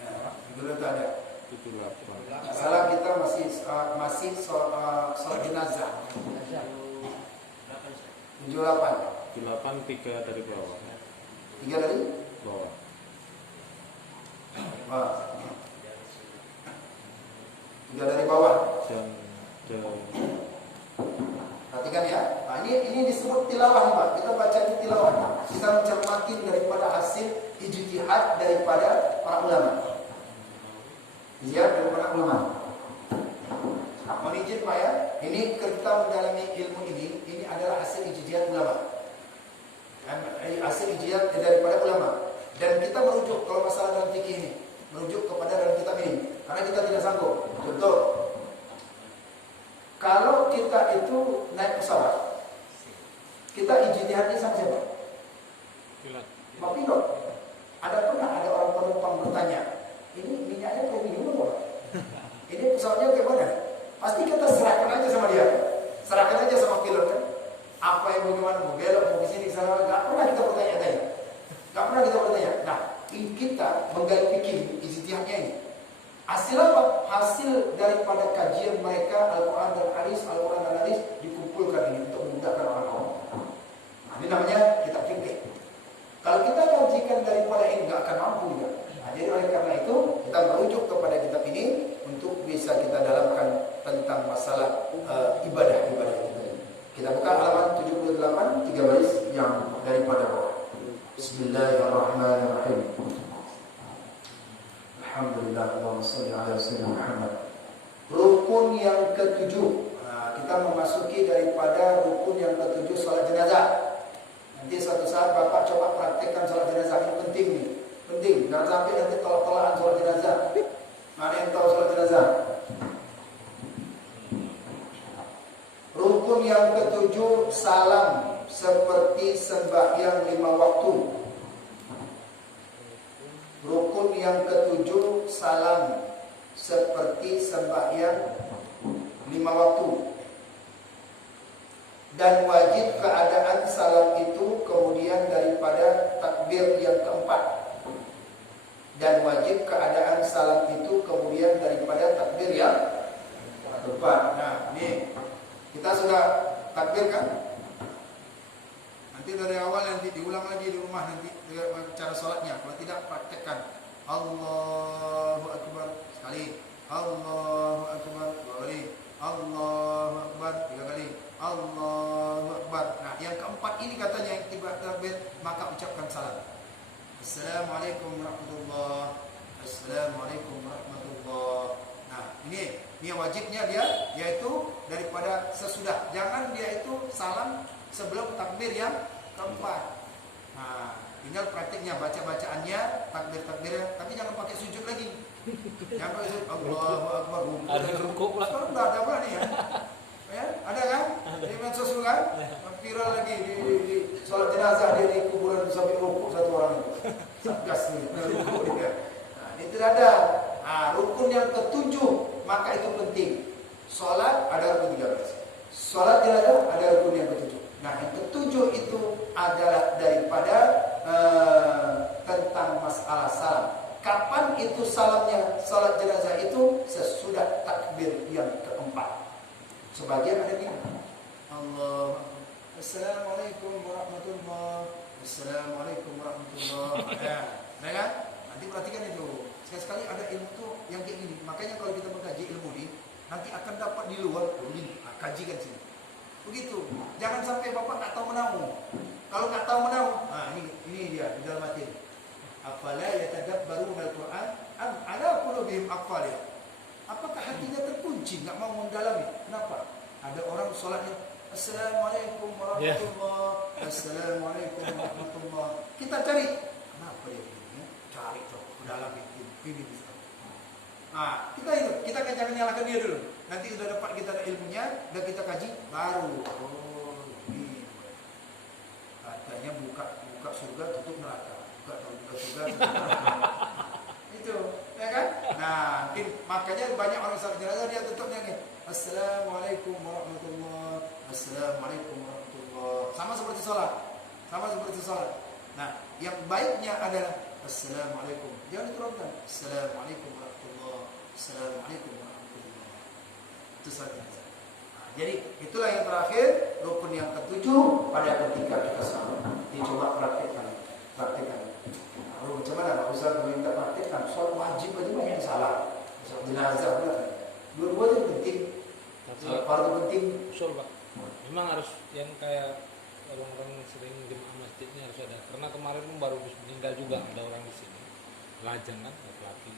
Ya, dulu itu ada 78. salah kita masih soal jenazah 78 3 dari bawah. 3 dari Bawah. bawah 3 dari bawah. Perhatikan ya. Nah, ini disebut tilawah Pak. Kita baca di tilawah. Kita mencermati daripada hasil ijtihad daripada para ulama. Daripada ulama. Mohon izin Pak ya. Ini kita mendalami ilmu ini adalah hasil ijtihad ulama. Hasil ijtihad daripada ulama. Dan kita merujuk kalau masalah dalam fikih ini, merujuk kepada dalam kitab ini. Karena kita tidak sanggup. Contoh, kalau kita itu naik pesawat, kita ijtihadnya sama siapa? Pilot. Pernah ada orang penumpang bertanya, ini minyaknya kayak minum apa? Ini pesawatnya kayak mana? Pasti kita serahkan aja sama dia, serahkan aja sama pilot kan. Apa yang bagaimana, mau belok, mau kesini, sana, nggak pernah kita bertanya-tanya, nggak pernah kita bertanya. Nah, kita menggali fikih ijtihadnya ini. Hasil apa? Hasil daripada kajian mereka Al-Quran dan Hadis dikumpulkan ini untuk memudahkan orang awam. Nah, ini namanya kitab fikih. Kalau kita kajikan daripada ini nggak akan mampu juga. Nah, jadi oleh karena itu kita merujuk kepada kitab ini untuk bisa kita dalamkan tentang masalah ibadah kita. Kita buka halaman 78 3 baris yang daripada bawah. Bismillahirrahmanirrahim. Alhamdulillah, Allahumma shalli ala sayyidina Muhammad. Rukun yang ketujuh. Kita memasuki daripada rukun yang ketujuh salat jenazah. Nanti suatu saat Bapak coba praktekkan salat jenazah, ini penting nih. Penting, jangan sampai nanti tolak-tolakan salat jenazah. Mana yang tahu salat jenazah? Rukun yang ketujuh salam seperti sembahyang 5 waktu. Rukun yang ketujuh salam seperti sembahyang 5 waktu. Dan wajib keadaan salam itu kemudian daripada takbir yang keempat. Dan wajib keadaan salam itu kemudian daripada takbir yang keempat. Nah, ini kita sudah takbir kan? Nanti dari awal nanti diulang lagi di rumah nanti cara sholatnya. Kalau tidak praktekkan Allahu Akbar sekali, Allahu Akbar 2 kali, Allahu Akbar 3 kali, Allahu Akbar. Nah, yang keempat ini katanya yang tiba takbir maka ucapkan salam. Assalamualaikum warahmatullahi. Assalamualaikum warahmatullahi. Nah, ini wajibnya dia yaitu daripada sesudah. Jangan dia itu salam sebelum takbir yang keempat. Nah, tinggal praktiknya bacaannya, takbir-takbirnya, tapi jangan pakai sujud lagi. Jangan pakai sujud. Allahu Akbar. Ada rukuk lah. Sekarang udah ada apa nih ya? Ya, ada kan? Di medsos kan? Viral lagi di sholat jenazah dia di kuburan sampai rukuk satu orang itu. Satgas nih, rukuk dia. Nah, itu ada. Nah, rukun yang ketujuh, maka itu penting. Sholat ada rukun 13. Sholat jenazah ada rukun yang ketujuh. Nah, yang ketujuh itu adalah daripada tentang masalah salam. Kapan itu salamnya? Salat jenazah itu sesudah takbir yang keempat. Sebagian ada ini. Allah. Assalamualaikum warahmatullahi. Assalamualaikum warahmatullahi. Ya, kan? Nanti perhatikan itu. Sekali-sekali ada ilmu tuh yang kayak gini. Makanya kalau kita mengkaji ilmu ini, nanti akan dapat di luar. Nah, kajikan sini. Begitu. Jangan sampai bapak nggak tahu menahu. Kalau nggak tahu menahu, nah ini dia di dalam hati. Afala yatadabbaruna al-Qur'an am ala qulubihim aqfalih. Apakah hatinya terkunci, nggak mau mendalami? Kenapa? Ada orang sholatnya Assalamualaikum warahmatullahi. Assalamualaikum warahmatullahi. Kita cari. Kenapa dia begini? Cari tuh ke dalam ini bisa. Nah, kita jangan nyalakan dia dulu. Nanti sudah dapat kita ada ilmunya, dan kita kaji baru. Oh, ini. Katanya buka surga, tutup neraka. Buka surga, tutup neraka. Itu, ya kan? Nah, makanya banyak orang sholat jenazah dia tutupnya nih. Assalamualaikum warahmatullahi. Assalamualaikum warahmatullahi. Sama seperti sholat. Nah, yang baiknya adalah Assalamualaikum. Jangan diturunkan. Assalamualaikum warahmatullahi. Assalamualaikum warahmatullahi. Itu sholat jenazah. Nah, jadi itulah yang terakhir, rukun yang ketujuh pada ketika kita salam. Dicoba praktekkan. Macam mana? Nggak usah minta praktekkan. Soal wajib aja banyak yang salah. Soal jenazah pula. Dua-dua itu penting. Soal fardu penting. Usul Pak. Memang harus yang kayak orang-orang sering jemaah masjid ini harus ada. Karena kemarin pun baru meninggal juga ada orang di sini. Lajang kan, laki-laki.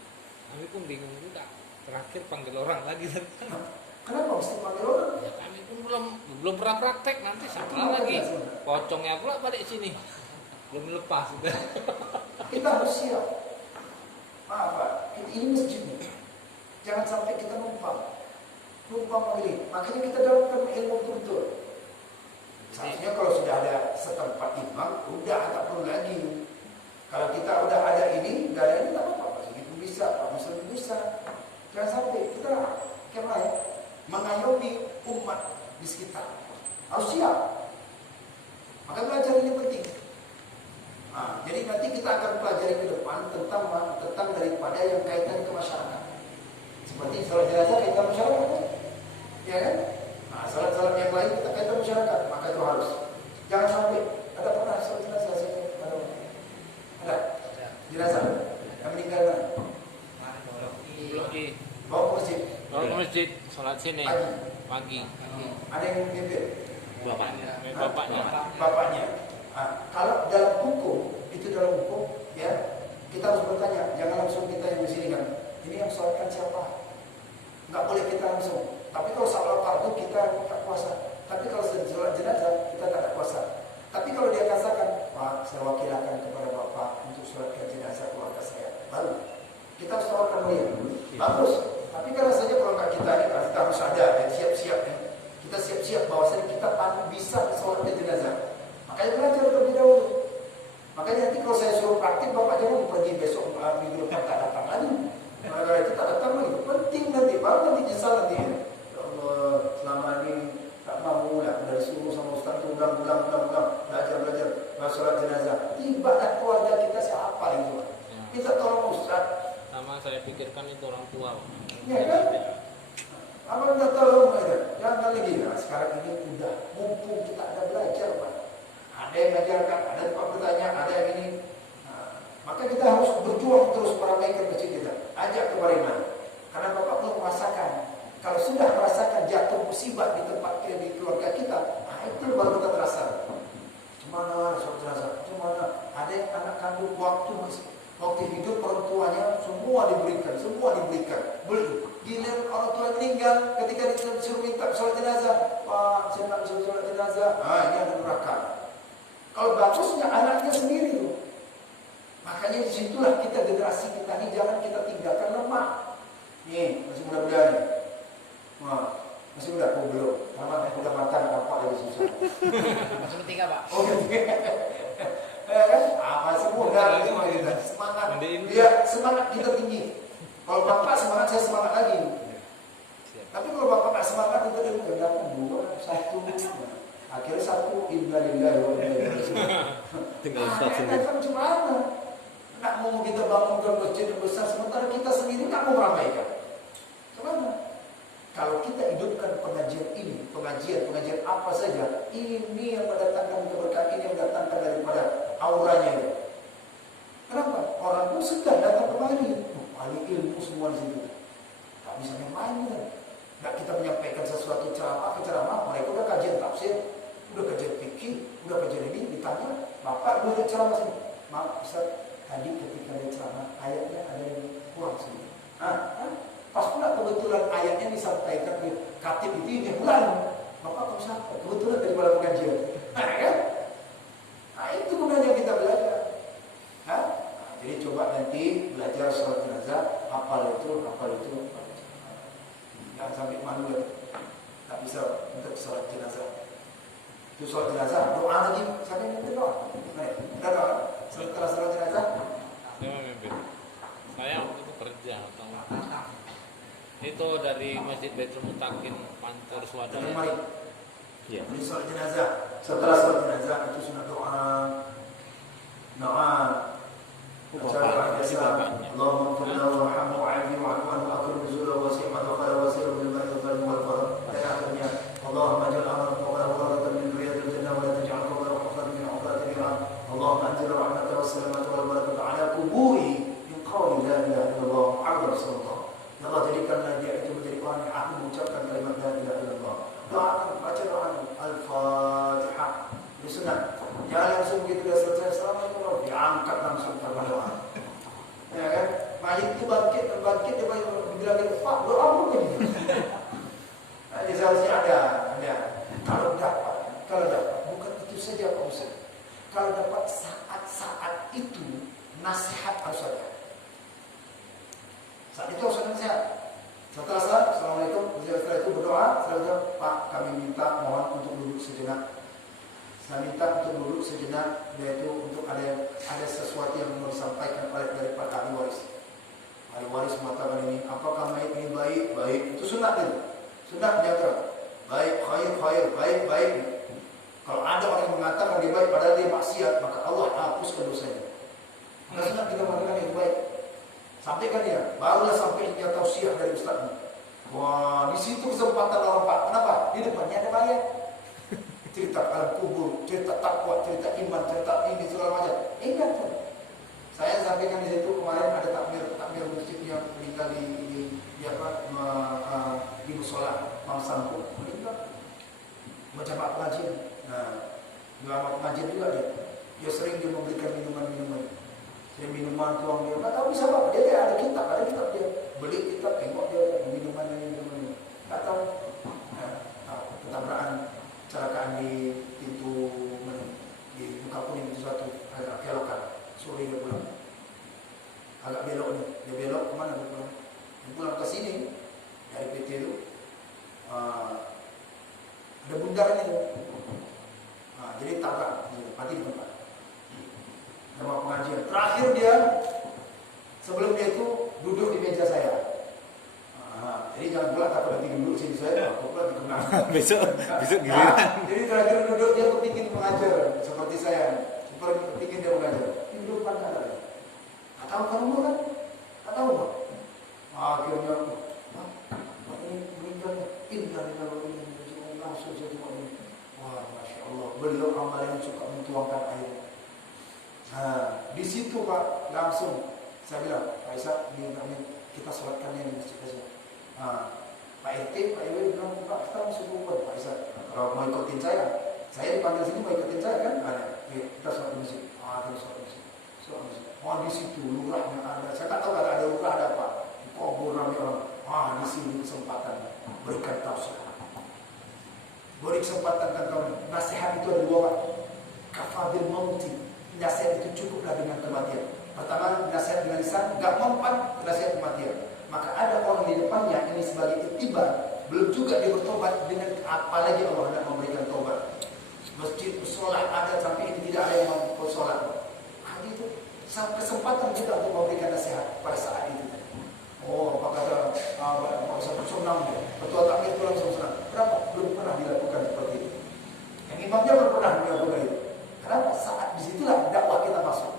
Kami pun bingung juga. Terakhir panggil orang lagi. Kenapa mesti panggil orang? Ya kami pun belum pernah praktek. Nanti salah lagi. Pocongnya pula balik sini. Belum lepas. Kita harus siap. Apa? Ini masjid nih. Jangan sampai kita numpang begini. Makanya kita dalamkan ilmu betul. Seharusnya kalau sudah ada setempat imam, udah tak perlu lagi. Kalau kita udah ada ini, nggak ada ini, tak apa-apa. Segitu bisa, Pak Muslim bisa. Jangan sampai kita mengayomi umat di sekitar. Harus siap. Maka belajar ini penting. Nah, jadi nanti kita akan pelajari ke depan tentang daripada yang kaitan ke masyarakat. Seperti salat jenazah kaitan masyarakat, ya kan? Nah, salat-salat yang lain kita kaitan masyarakat, maka itu harus. Jangan sampai ada pernah salat jenazah ada jenazah yang meninggal bawa ke masjid. Bawa ke masjid, sholat sini pagi. Ada yang mimpin Bapaknya. Nah, kalau dalam hukum ya kita harus bertanya, jangan langsung kita yang di sini kan. Ini yang sholatkan siapa? Nggak boleh kita langsung. Tapi kalau sholat fardu kita tak puasa. Tapi kalau sholat jenazah kita tak ada puasa. Tapi kalau dia katakan, Pak, saya wakilkan kepada Bapak untuk sholatkan jenazah keluarga saya, baru kita harus tawarkan dia. Bagus. Tapi karena saja kalau nggak kita harus ada dan siap-siap ya. Kita siap-siap bahwasanya kita bisa sholatkan jenazah. Makanya belajar terlebih dahulu. Makanya nanti kalau saya suruh praktik, Bapak jangan pergi besok minggu depan tak datang lagi. Gara-gara itu tak datang lagi. Penting nanti, baru nanti nyesal nanti. Ya Allah, selama ini tak mau lah. Dari suruh sama Ustaz itu ulang, belajar sholat jenazah. Tiba-tiba keluarga kita siapa itu? Kita tolong Ustaz. Sama saya pikirkan itu orang tua. Ya kan? Apa minta tolong aja. Jangan lagi. Nah, sekarang ini udah mumpung kita ada belajar, Pak. Ada yang mengajarkan, ada yang bertanya, ada yang ini. Nah, maka kita harus berjuang terus meramaikan masjid kita. Ajak kepada iman. Karena Bapak belum merasakan. Kalau sudah merasakan jatuh musibah di tempat di keluarga kita, nah itu baru kita terasa. Cemana sholat jenazah? Cemana? Ada yang anak kandung waktu waktu hidup orang tuanya semua diberikan. Giliran orang tua meninggal, ketika disuruh minta sholat jenazah, Pak, saya nak disuruh sholat jenazah, ini ada neraka. Kalau bagusnya anaknya sendiri tuh. Makanya disitulah kita generasi kita ini jangan kita tinggalkan lemah. Nih masih muda-muda nih, masih muda, belum, sama udah matang apa lagi susah. Masih bertiga Pak. Oh gitu. Kan? Masih muda, semangat. Dia semangat kita tinggi. Kalau bapak semangat, saya semangat lagi. Tapi kalau bapak nggak semangat, kita dia berdapat 2, 1. Akhirnya 1 innalillahi wa inna ilaihi raji'un. Tinggal Ustaz sendiri. Kan cuma nak mau kita bangunkan masjid yang besar, sementara kita sendiri tak mau meramaikan. Gimana? Kalau kita hidupkan pengajian ini, pengajian apa saja, ini yang mendatangkan keberkahan, ini yang mendatangkan daripada auranya itu. Kenapa? Orang pun sedang datang kemari. Ahli ilmu semua di situ. Tak bisa main-main kan? Nggak kita menyampaikan sesuatu ceramah, mereka udah kajian tafsir, udah kajian fikih, udah kajian ini, ditanya, Bapak udah ceramah sini. Maaf Ustaz, tadi ketika dia ceramah, ayatnya ada yang kurang sini. Pas pula kebetulan ayatnya disampaikan di khatib itu bulan. Bapak kok bisa? Kebetulan dari malam pengajian. Kan? Itu gunanya kita belajar. Jadi coba nanti belajar sholat jenazah, hafal itu. Jangan sampai malu lagi. Tak bisa untuk sholat jenazah. Itu sholat jenazah, doa lagi. Siapa yang minta doa? Ada doa? Setelah sholat jenazah? Saya memimpin. Saya waktu itu kerja atau itu dari Masjid Baitul Mutakin Pantur Swadaya. Iya. Jadi sholat jenazah. Setelah sholat jenazah itu sunah doa. Bapaknya. Allahumma qina warhamhu wa'afi wa'fu anhu akrim nuzulahu wasi' madkhala wasi'u bil ma'i wal wal farad. Dan akhirnya Allahumma ja'al amran qawlahu waratan min riyadil jannah wa la taj'al qawlahu hufatan min uqatil nar. Allahumma anzil rahmata was salamata wal barakata ala quburi min qawli la ilaha illallah Muhammadur Rasulullah. Ya Allah, jadikanlah dia itu menjadi orang yang ahli mengucapkan kalimat la ilaha illallah. Doakan, baca doa Al-Fatihah. Ini sunat. Jangan langsung begitu dah selesai assalamualaikum, diangkat langsung tanpa doa. Ya kan? Mayit itu bangkit dia bilang Pak, doa pun begini. Jadi seharusnya ada. Kalau dapat, bukan itu saja Pak Ustaz. Kalau dapat saat itu nasihat harus ada. Saat itu harus ada nasihat. Setelah salat, assalamualaikum. Setelah itu berdoa, setelah Pak, kami minta mohon untuk duduk sejenak. Saya minta untuk duduk sejenak, yaitu untuk ada sesuatu yang mau disampaikan dari para ahli waris. Ahli waris mengatakan ini, apakah mayit ini baik? Itu sunat itu. Sunat menyatakan baik, khair, baik. Kalau ada orang yang mengatakan dia baik padahal dia maksiat, maka Allah hapuskan dosanya. Maka sunat kita mengatakan itu baik. Sampaikan dia, barulah sampai dia tausiah dari ustaznya. Wah, di situ kesempatan orang Pak. Kenapa? Di depannya ada mayat. Cerita alam kubur, cerita takwa, cerita iman, cerita ini segala macam. Ingat tuh. Saya sampaikan di situ kemarin ada takmir masjid yang meninggal di musola Mangsampu. Meninggal. Mencoba pengajian. Ulama pengajian juga dia sering dia memberikan minuman. Sering minuman tuang dia. Enggak tahu bisa apa. Dia ada kitab dia. Beli kitab, tengok dia minuman. Enggak tahu. Ketabrakan kecelakaan di pintu di muka kuning itu satu agak belokan sore dia pulang agak belok nih dia belok kemana dia pulang ke sini dari PT itu ada bundaran itu jadi tabrak mati di tempat sama pengajian terakhir dia sebelum dia itu duduk di meja saya. Jadi jangan pula tak berhenti duduk sini saya, aku pula dikenal. Besok giliran. Jadi terakhir duduk dia kepingin mengajar seperti saya, seperti kepingin dia mengajar. Duduk pandang lagi. Tak tahu kamu kan? Tak tahu Pak. Akhirnya Pak ini meninggal. Innalillahi langsung saya tengok ini. Wah, masya Allah. Beliau amal yang suka mentuangkan air. Di situ Pak langsung saya bilang, Pak Isa, ini kita sholatkan yang di masjid saja. Pak RT, Pak RW bilang, Pak kita masuk buat Pak Isa. Kalau mau ikutin saya dipanggil sini mau ikutin saya kan? Ada. Kita sholat di masjid. Terus sholat di masjid. Oh di situ lurahnya ada. Saya tak tahu ada lurah ada apa. Kubur ramai orang. Di sini kesempatan berikan tausiah. Beri kesempatan tentang nasihat itu ada dua Pak. Kafabil mauti. Nasihat itu cukuplah dengan kematian. Pertama nasihat dengan lisan, enggak mempan nasihat kematian. Maka ada orang di depannya ini sebagai iktibar, belum juga dia bertobat dengan apalagi Allah hendak memberikan tobat. Masjid sholat ada sampai ini tidak ada yang mau sholat. Itu kesempatan kita untuk memberikan nasihat pada saat itu. Apa kata Pak Ustaz senang, ketua takmir itu langsung senang. Kenapa? Belum pernah dilakukan seperti itu. Yang imamnya belum pernah dilakukan itu. Kenapa? Saat disitulah dakwah kita masuk.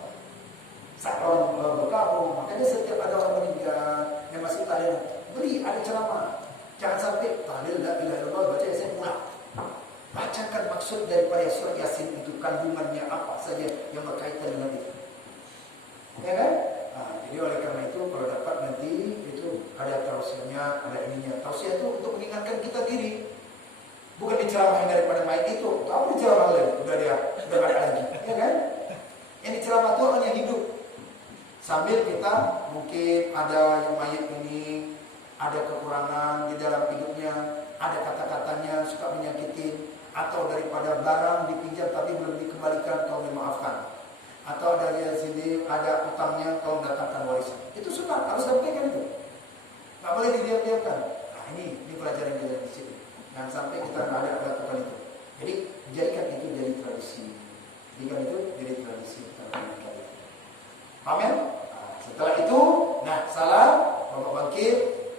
Saat orang bergabung, makanya setiap ada orang meninggal yang masih tahlil, beri ada ceramah. Jangan sampai tahlil la ilaha illallah baca Yasin pulang. Bacakan maksud daripada surat Yasin itu, kandungannya apa saja yang berkaitan dengan itu. Ya kan? Jadi oleh karena itu kalau dapat nanti itu ada tausiahnya, ada ininya. Tausiah itu untuk mengingatkan kita diri. Bukan diceramahin daripada main itu. Tahu diceramah lagi, udah ada lagi. Ya kan? Yang diceramah itu hanya hidup. Sambil kita mungkin ada yang mayat ini ada kekurangan di dalam hidupnya, ada kata-katanya suka menyakitin, atau daripada barang dipinjam tapi belum dikembalikan, kau memaafkan. Atau dari sini ada utangnya, kau datangkan warisan. Itu sunnah, harus sampaikan itu. Tak boleh didiam-diamkan. Nah ini pelajaran kita di sini. Jangan sampai kita nggak ada lakukan itu. Jadi jadikan itu jadi tradisi. Jadikan itu jadi tradisi. Paham ya? Setelah itu, salam Bapak Bangkit,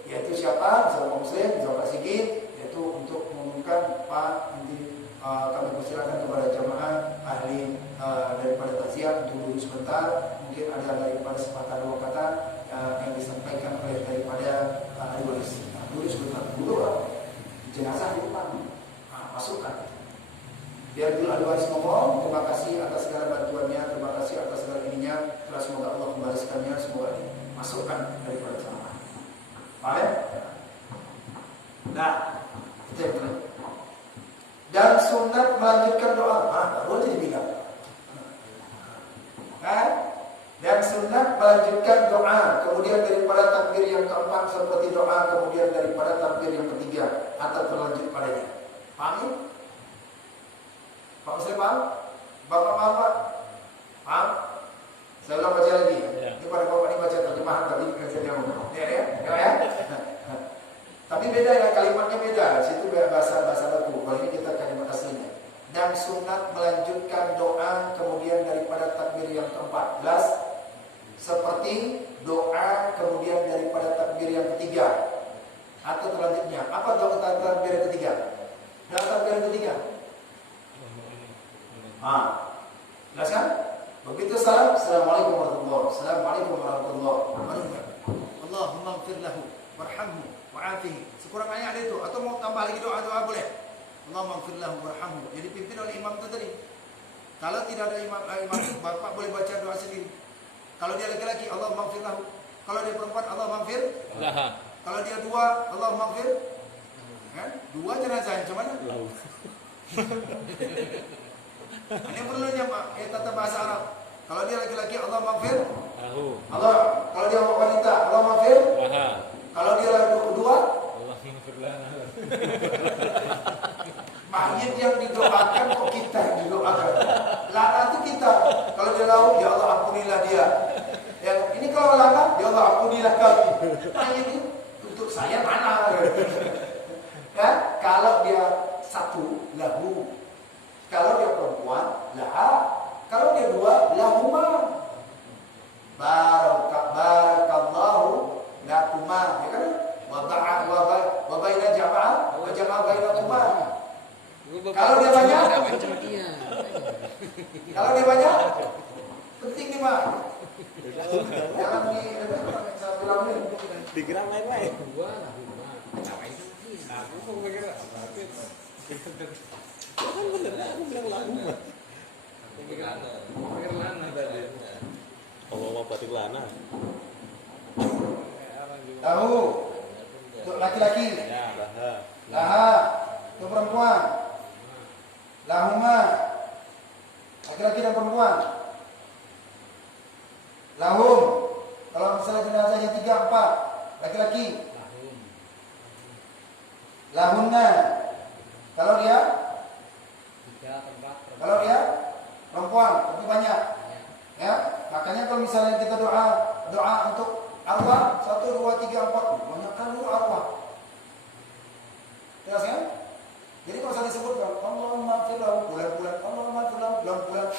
yaitu siapa? Misalnya Pak Muslim, misalnya Pak Sigit, yaitu untuk mengumumkan Pak nanti kami persilakan kepada jamaah ahli daripada takziah untuk duduk sebentar. Mungkin ada daripada sepatah dua kata yang disampaikan oleh daripada ahli waris. Duduk sebentar, duduk jenazah di depan, masukkan. Biar dulu ahli waris ngomong, terima kasih atas segala bantuannya, terima kasih atas segala ininya, terus semoga Allah membalaskannya, semoga ini masukkan daripada jamaah. Paham ya? Nah, itu yang benar. Dan sunat melanjutkan doa. Baru aja dibilang. Kan? Dan sunat melanjutkan doa. Kemudian daripada takbir yang keempat seperti doa. Kemudian daripada takbir yang ketiga atau terlanjut padanya. Paham ya? Pak Muslim paham? Bapak paham Pak? Paham? Saya ulang baca lagi. Ini pada Bapak ini baca terjemahan tadi saya ngomong. Ya. Tapi beda ya, kalimatnya beda. Situ bahasa baku. Kalau ini kita kalimat aslinya. Dan sunat melanjutkan doa kemudian daripada takbir yang keempat. Jelas? Seperti doa kemudian daripada takbir yang ketiga atau selanjutnya. Apa doa takbir yang ketiga? Doa takbir yang ketiga. Jelas kan? Begitu salam, assalamualaikum warahmatullahi wabarakatuh. Assalamualaikum warahmatullahi wabarakatuh. Allahumma ighfir lahu warhamhu wa'afihi. Sekurang-kurangnya ada itu. Atau mau tambah lagi doa-doa boleh. Allahumma ighfir lahu warhamhu. Jadi pimpin oleh imam itu tadi. Kalau tidak ada imam, bapak boleh baca doa sendiri. Kalau dia laki-laki, Allahumma ighfir lahu. Kalau dia perempuan, Allahumma ighfir. Kalau dia dua, Allahumma ighfir. Kan? Dua jenazah macam mana? Ini perlunya Pak, tata bahasa Arab. Kalau dia laki-laki, Allah maghfir. Allah. Kalau dia wanita, Allah maghfir. Kalau dia dua, Allah maghfir. Mayit yang didoakan kok kita yang didoakan. Lana itu kita. Kalau dia lau, ya Allah ampunilah dia. Yang ini kalau lana, ya Allah ampunilah kami. Mayit itu untuk saya mana? Ya, kalau dia satu, lahu. Kalau dia perempuan, laha. Kalau dia dua, lahuma. Barakallahu lakuma. Ya kan? Wa baina jama'a wa jama'a bainakuma. Kalau dia banyak, kalau dia banyak, penting nih Pak. Jangan bilang ini. Dikira main-main. Aku mau mikir apa? Kan bener, aku bilang lana. Mikir lana tadi. Mau batik lana. Tahu. Untuk laki-laki. Laha. Untuk perempuan. Lahuma. Laki-laki dan perempuan. Lahum. Kalau misalnya jenazahnya 3 4 laki-laki. Lahunna. Kalau dia perempuan lebih banyak. Ya, makanya kalau misalnya kita doa untuk arwah 1 2 3 4 banyakkan dulu arwah. Ya kan? Jadi kalau saya disebutkan Allahumma fir lahu bulan-bulan, Allahumma fir lahu bulan-bulan,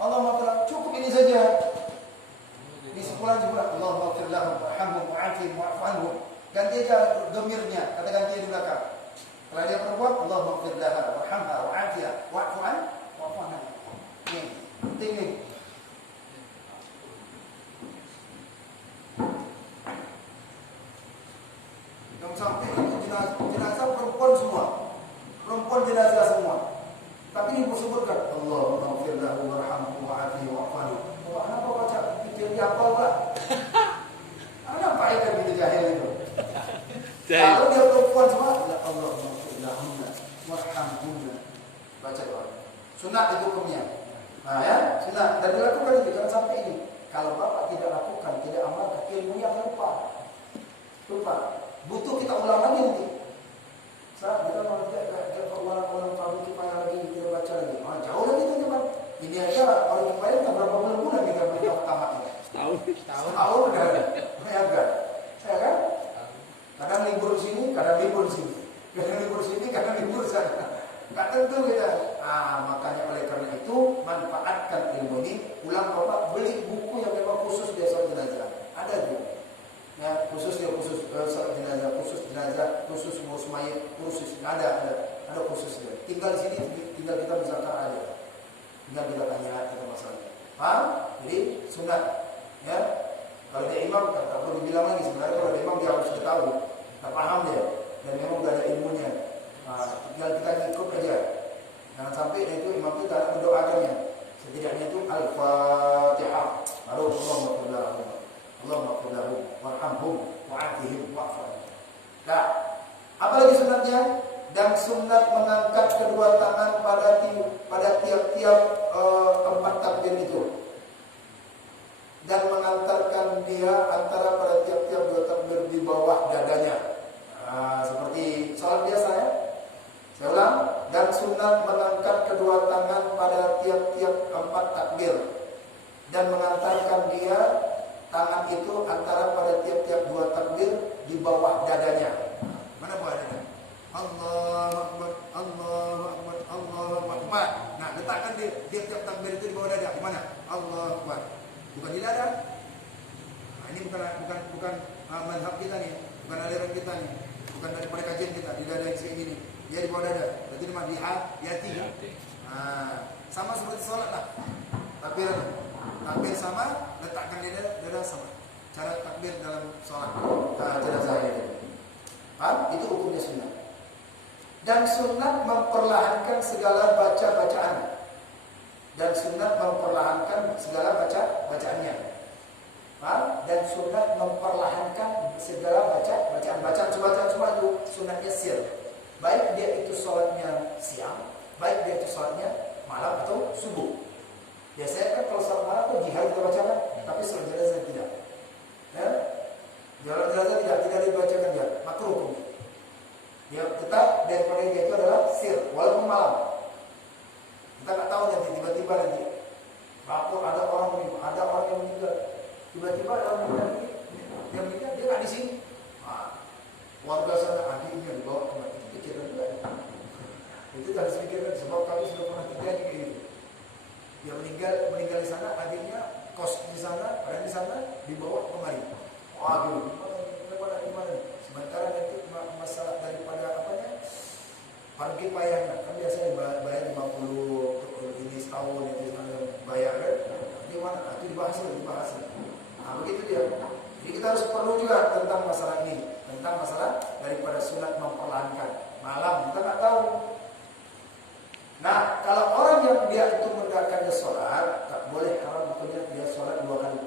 Allahumma fir lahu cukup ini saja. Di sebulan-sebulan Allahumma fir lahu warhamhum wa'afihim wa'fu anhum. Ganti aja domirnya, kata ganti di belakang. Kalau dia perempuan, Allahumma fir laha warhamha wa'afiha wa'fu anha. Ini penting nih. Yang sampai itu jenazah perempuan semua. Perempuan jenazah semua. Tapi ini disebutkan Allahumma fir lahu warhamhu wa'afihi wa'fu anhu. Kenapa baca jadi apa pula? Apa faedah kita jahil itu? Kalau dia perempuan semua, Allahumma fir lahunna warhamhunna. Baca doa. Sunat itu hukumnya. Nah ya, sunat. Dan dilakukan itu, jangan sampai ini. Kalau bapak tidak lakukan, tidak amalkan, ilmunya lupa. Butuh kita ulang lagi nanti. Saat kita mau tidak ulang tahun kita lagi, kita baca lagi. Jauh lagi teman-teman. Ini aja kalau kemarin tak berapa bulan kita beritahu tamatnya. Setahun udah agak. Ya kan? Kadang libur sini, kadang libur sini. Kadang libur sini, kadang libur sana. Tak tentu kita. Makanya oleh karena itu manfaatkan ilmu ini. Ulang bapak beli buku yang memang khusus dia soal jenazah. Ada tuh. Ya, khusus soal jenazah, khusus ngurus mayat, khusus ada khusus dia. Tinggal di sini, tinggal kita misalkan ada. Tinggal kita tanya kita masalahnya. Paham? Jadi sunat. Ya. Kalau dia imam tak perlu dibilang lagi. Sebenarnya kalau dia imam dia harus tahu. Tak paham dia. Dan memang sudah ada ilmunya. Tinggal kita ikut aja. Jangan sampai itu imam itu tak mendoakannya. Setidaknya itu Al-Fatihah. Baru Allahumma fir lahu warhamhum wa'afihim wa'fu anhum. Nah, apa lagi sunatnya? Dan sunat mengangkat kedua tangan pada tiap-tiap 4 takbir itu. Dan mengantarkan dia antara pada tiap-tiap 2 takbir di bawah dadanya. Seperti salat biasa ya. Saya ulang. Dan sunat mengangkat kedua tangan pada tiap-tiap 4 takbir. Dan mengantarkan dia tangan itu antara pada tiap-tiap 2 takbir di bawah dadanya. Mana bawah dada? Allahu Akbar, Allahu Akbar, Allahu Akbar. Nah, letakkan di tiap-tiap takbir itu di bawah dada. Di mana? Allahu Akbar. Bukan di dada. Nah, ini bukan mazhab kita nih, bukan aliran kita nih, bukan daripada kajian kita. Di dada yang kayak gini, dia di bawah dada. Berarti di mana? Di hati. Sama seperti sholat lah. Takbir sama, letakkan di dada sama. Cara takbir dalam sholat. Cara saya ini. Itu hukumnya sunnah. Dan sunnah memperlahankan segala bacaan. Dan sunnah memperlahankan segala bacaannya. Dan sunnah memperlahankan segala bacaan cuma itu sunnahnya sir. Baik dia itu sholatnya siang, baik dia itu sholatnya malam atau subuh. Biasanya kan kalau sholat malam itu jihad kita bacakan, tapi sholat jenazah tidak. Ya, sholat jenazah tidak dibacakan dia, makruh hukumnya. Dia tetap daripada dia itu adalah sir, walaupun malam. Kita nggak tahu nanti tiba-tiba nanti lapor ada orang yang meninggal, tiba-tiba ada orang yang meninggal dia nggak di sini. Warga sana adiknya dibawa ke mati kecil juga. Itu harus pikirkan sebab kami sudah pernah terjadi kayak gitu. Dia meninggal di sana, adiknya kos di sana, orang di sana dibawa kemari. Waduh, gimana? Sementara nanti masalah daripada parkir payahnya kan biasanya bayar 50 ini setahun itu bayar kan? Gimana? Itu dibahas. Begitu dia. Jadi kita harus perlu juga tentang masalah ini, tentang masalah daripada sunat memperlahankan. Malam kita nggak tahu. Nah, kalau orang yang dia itu menegakkan dia sholat, tak boleh haram hukumnya dia sholat 2 kali.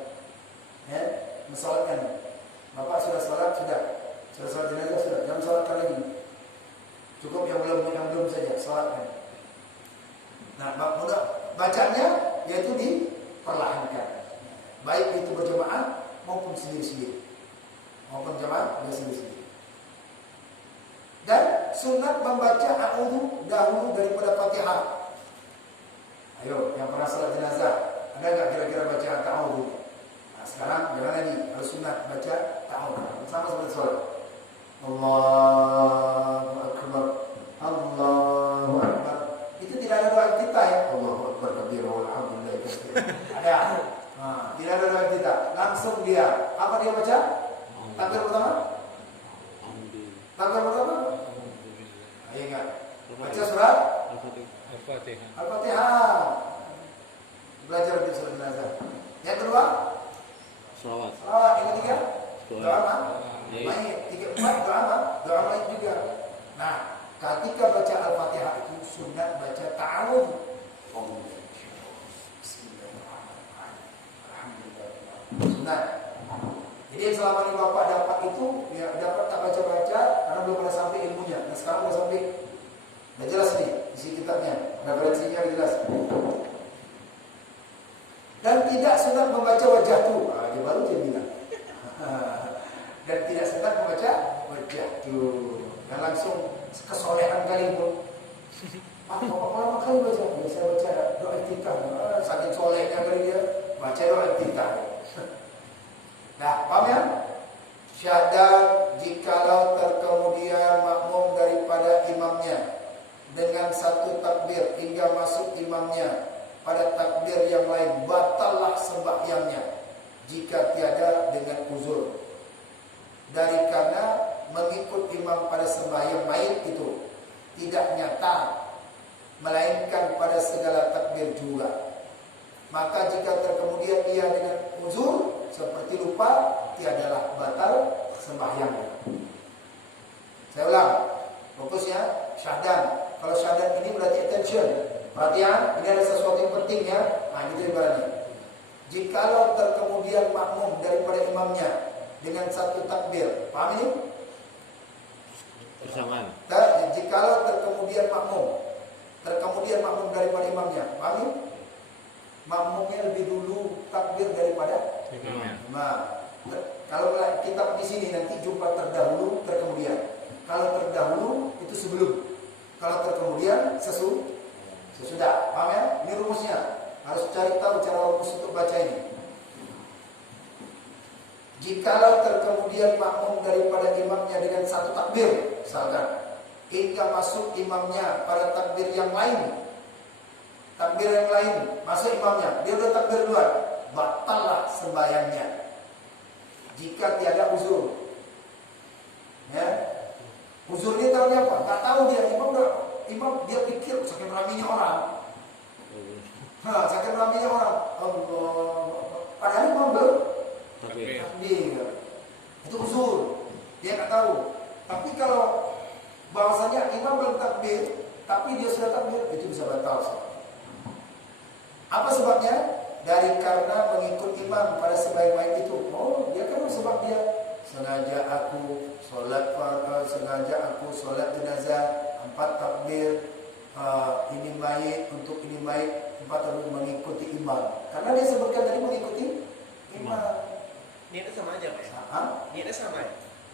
Ya, mensolatkan. Bapak sudah sholat, sudah sholat jenazah sudah, jangan sholatkan lagi. Cukup yang belum saja sholatkan. Nah, bacanya yaitu di perlahankan. Baik itu berjamaah maupun sendiri-sendiri. Maupun jamaah dan sendiri-sendiri. Dan sunat membaca a'udzu dahulu daripada Fatihah. Ayo, yang pernah salat jenazah, ada enggak kira-kira baca ta'awudzu? Nah, sekarang jangan lagi, harus sunat baca ta'awudzu. Sama seperti salat. Allahu akbar. Allahu akbar. Itu tidak ada doa iftitah ya. Allahu akbar kabira walhamdulillah katsira. Ada. Nah, tidak ada doa iftitah. Langsung dia apa dia baca? Takbir pertama? Takbir pertama? Ayo ingat. Baca surat Al-Fatihah. Al-Fatihah. Belajar di surat jenazah. Yang kedua? Salawat. Salawat. Yang ketiga? Doa. Doa apa? Mayit. Tiga empat doa apa? Doa mayit juga. Nah, ketika baca Al-Fatihah itu sunat baca ta'awudz. Bismillahirrahmanirrahim. Alhamdulillah. Sunat. Jadi selama ini Bapak dapat itu, ya dapat tak baca-baca karena belum pernah sampai ilmunya. Nah sekarang sudah sampai. Sudah jelas nih isi kitabnya, referensinya jelas. Dan tidak sunat membaca wajah tu. Dia baru dia bilang. Dan tidak sunat membaca wajah tu. Dan langsung kesolehan kali pun. Bapak lama kali baca. Saya baca doa iftitah. Saking solehnya kali dia baca doa iftitah. Nah, paham ya? Syahadat jikalau terkemudian makmum daripada imamnya dengan satu takbir hingga masuk imamnya pada takbir yang lain, batallah sembahyangnya jika tiada dengan uzur. Dari karena mengikut imam pada sembahyang mayit itu tidak nyata, melainkan pada segala takbir juga. Maka jika terkemudian ia dengan uzur seperti lupa, tiadalah batal sembahyangnya. Saya ulang, fokusnya syahdan. Kalau syahdan ini berarti attention, perhatian. Ini ada sesuatu yang penting ya. Nah, gitu ibaratnya. Jikalau terkemudian makmum daripada imamnya dengan satu takbir, paham ini? Bersamaan. Jikalau terkemudian makmum daripada imamnya, paham ini? Makmumnya lebih dulu takbir daripada Imamnya. Nah, kalau kita di sini nanti jumpa terdahulu, terkemudian. Kalau terdahulu itu sebelum. Kalau terkemudian sesudah. Paham ya? Ini rumusnya. Harus cari tahu cara rumus untuk baca ini. Jikalau terkemudian makmum daripada imamnya dengan satu takbir, misalkan, hingga masuk imamnya pada takbir yang lain. Takbir yang lain, masuk imamnya, dia udah takbir duluan, batallah sembahyangnya jika tiada uzur. Ya, uzurnya tahu apa? Nggak tahu dia. Imam dia pikir saking ramainya orang. Nah, saking ramainya orang. Allah. Padahal imam belum Takbir. takbir. Itu uzur. Dia nggak tahu. Tapi kalau bahwasanya imam belum takbir, tapi dia sudah takbir, itu bisa batal. Apa sebabnya? Dari karena mengikut imam pada sembahyang itu. Oh, dia kan sebab dia sengaja aku solat jenazah 4 takbir, ini mayit untuk ini mayit 4 takbir mengikuti imam. Karena dia sebutkan tadi mengikuti imam. Niatnya sama aja Pak ya? Hah? Niatnya sama ya?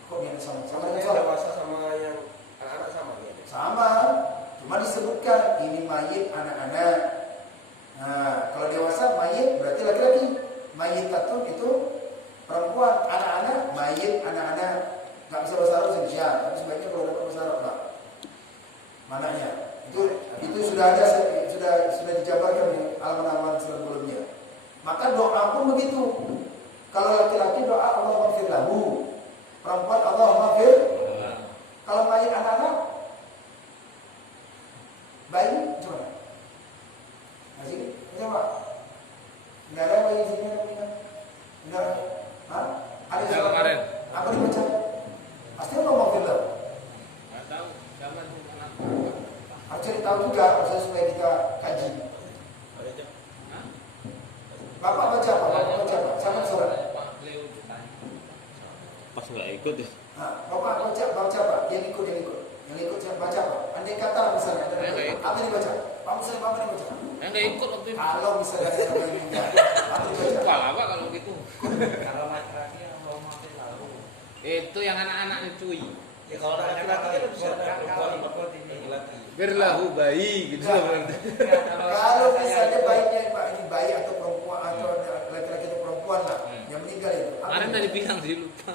Kok dia sama? Sama dengan yang sholat? dewasa sama yang anak-anak sama niatnya? Sama. Cuma disebutkan ini mayit anak-anak. Nah, kalau dewasa mayit berarti laki-laki. Mayyitatun itu perempuan, anak-anak mayit anak-anak. Enggak bisa bahasa Arab Indonesia, tapi sebaiknya kalau dapat bahasa Arab Pak. Mananya? Itu sudah ada, sudah dijabarkan di halaman-halaman sebelumnya. Maka doa pun begitu. Kalau laki-laki doa Allahumma ighfir lahu. Perempuan Allahumma ighfir. Kalau mayit anak-anak bayi gimana? Masih? Coba. Enggak ada bayi sini ada. Enggak. Hah? Ada Yang kemarin. Apa dibaca? Pasti Allahumma ighfir lahu. Nggak tahu. Zaman anak. Harus cari tahu juga maksudnya supaya kita kaji. Bapak baca apa? Bapak baca apa? Sama surat. Pas nggak ikut ya. Nah, Bapak baca apa? Yang ikut. Yang ikut baca apa? Andai kata misalnya ada apa dibaca? Pak Muslim apa yang baca? Saya nggak ikut waktu itu. Kalau misalnya ada yang meninggal, aku baca. Lupa lah Pak kalau gitu. Kalau laki-laki Allah mati lalu. Itu yang anak-anak itu. Ya kalau ada laki-laki kan bisa perempuan ini laki. Berlahu bayi gitu. Kalau misalnya bayinya Pak ini bayi atau perempuan atau laki-laki atau perempuan lah yang meninggal itu. Kemarin tadi bilang sih lupa.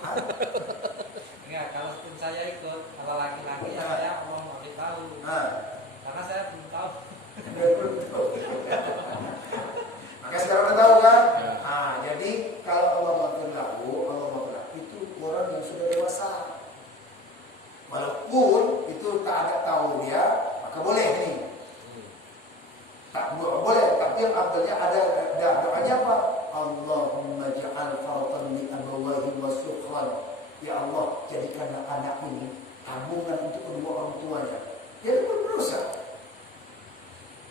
Enggak, kalau pun saya ikut, kalau laki-laki ya saya Allah mati tahu. Karena saya belum tahu. Maka sekarang udah tahu kan? Ya. Jadi kalau Allah maafkan itu orang yang sudah dewasa. Walaupun itu tak ada tahu dia, maka boleh nih. Tak boleh, tapi yang abdulnya ada doanya apa? Allahumma ja'al faratan li abawahi wa sukhran. Ya Allah, jadikanlah anak ini tabungan untuk kedua orang tuanya. Dia berdosa.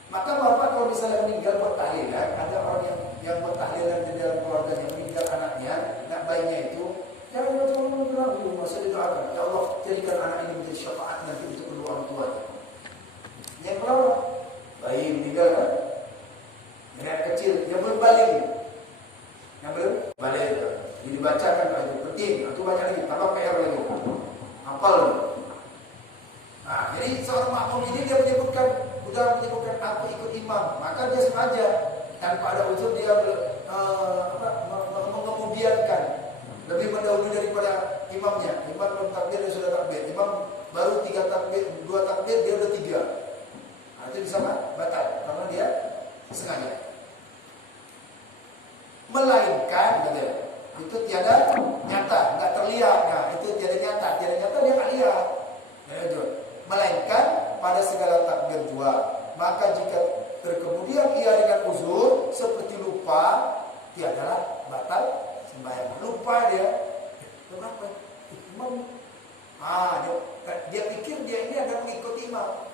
Maka bapak kalau misalnya meninggal bertahlilan, ada orang yang bertahlilan di dalam keluarganya meninggal anaknya, nak bayinya itu, jangan ragu, masa didoakan. Ya Allah, jadikan anak ini menjadi syafaat nanti untuk kedua orang tuanya. Yang pertama, bayi meninggal kan? Anak kecil yang belum balik, jadi dibacakan itu penting, itu banyak lagi, tambah PR lagi, hafal. Jadi seorang makmum ini dia menyebutkan aku ikut imam, maka dia sengaja tanpa ada unsur dia mengemudiankan lebih mendahului daripada imamnya. Imam belum takbir dia sudah takbir, imam baru 2 takbir dia udah 3. Itu bisa batal karena dia sengaja. Melainkan itu tiada nyata, nggak terlihat. Nah, itu tiada nyata dia nggak lihat. Melainkan pada segala takbir jua. Maka jika terkemudian ia dengan uzur seperti lupa, tiadalah batal sembahyang. Lupa dia. Kenapa? Imam. Dia pikir dia ini akan mengikuti imam.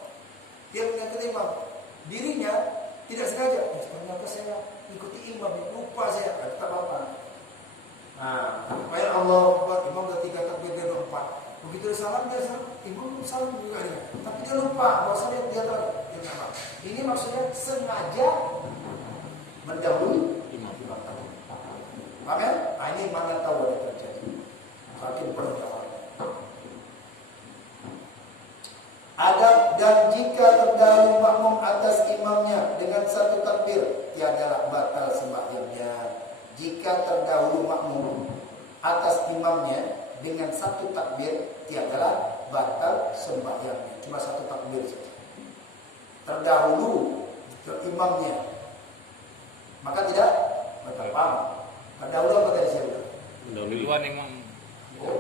Dia mengikuti imam. Dirinya tidak sengaja. Ternyata saya ikuti imam, lupa saya. Tak apa-apa. Supaya Allah, imam sudah 3 takbir dia 4. Begitu dia salam, imam salam juga dia. Tapi dia lupa, bahwasanya dia tahu. Ini maksudnya sengaja mendahului imam. Paham ya? Ini mana tahu ada terjadi. Makin berjawab. Dan jika terdahulu makmum atas imamnya dengan 1 takbir, tiadalah batal sembahyangnya. Jika terdahulu makmum atas imamnya dengan 1 takbir, tiadalah batal sembahyangnya. Cuma 1 takbir saja. Terdahulu ke imamnya, maka tidak batal. Paham? Terdahulu apa tadi saya bilang? Duluan imam.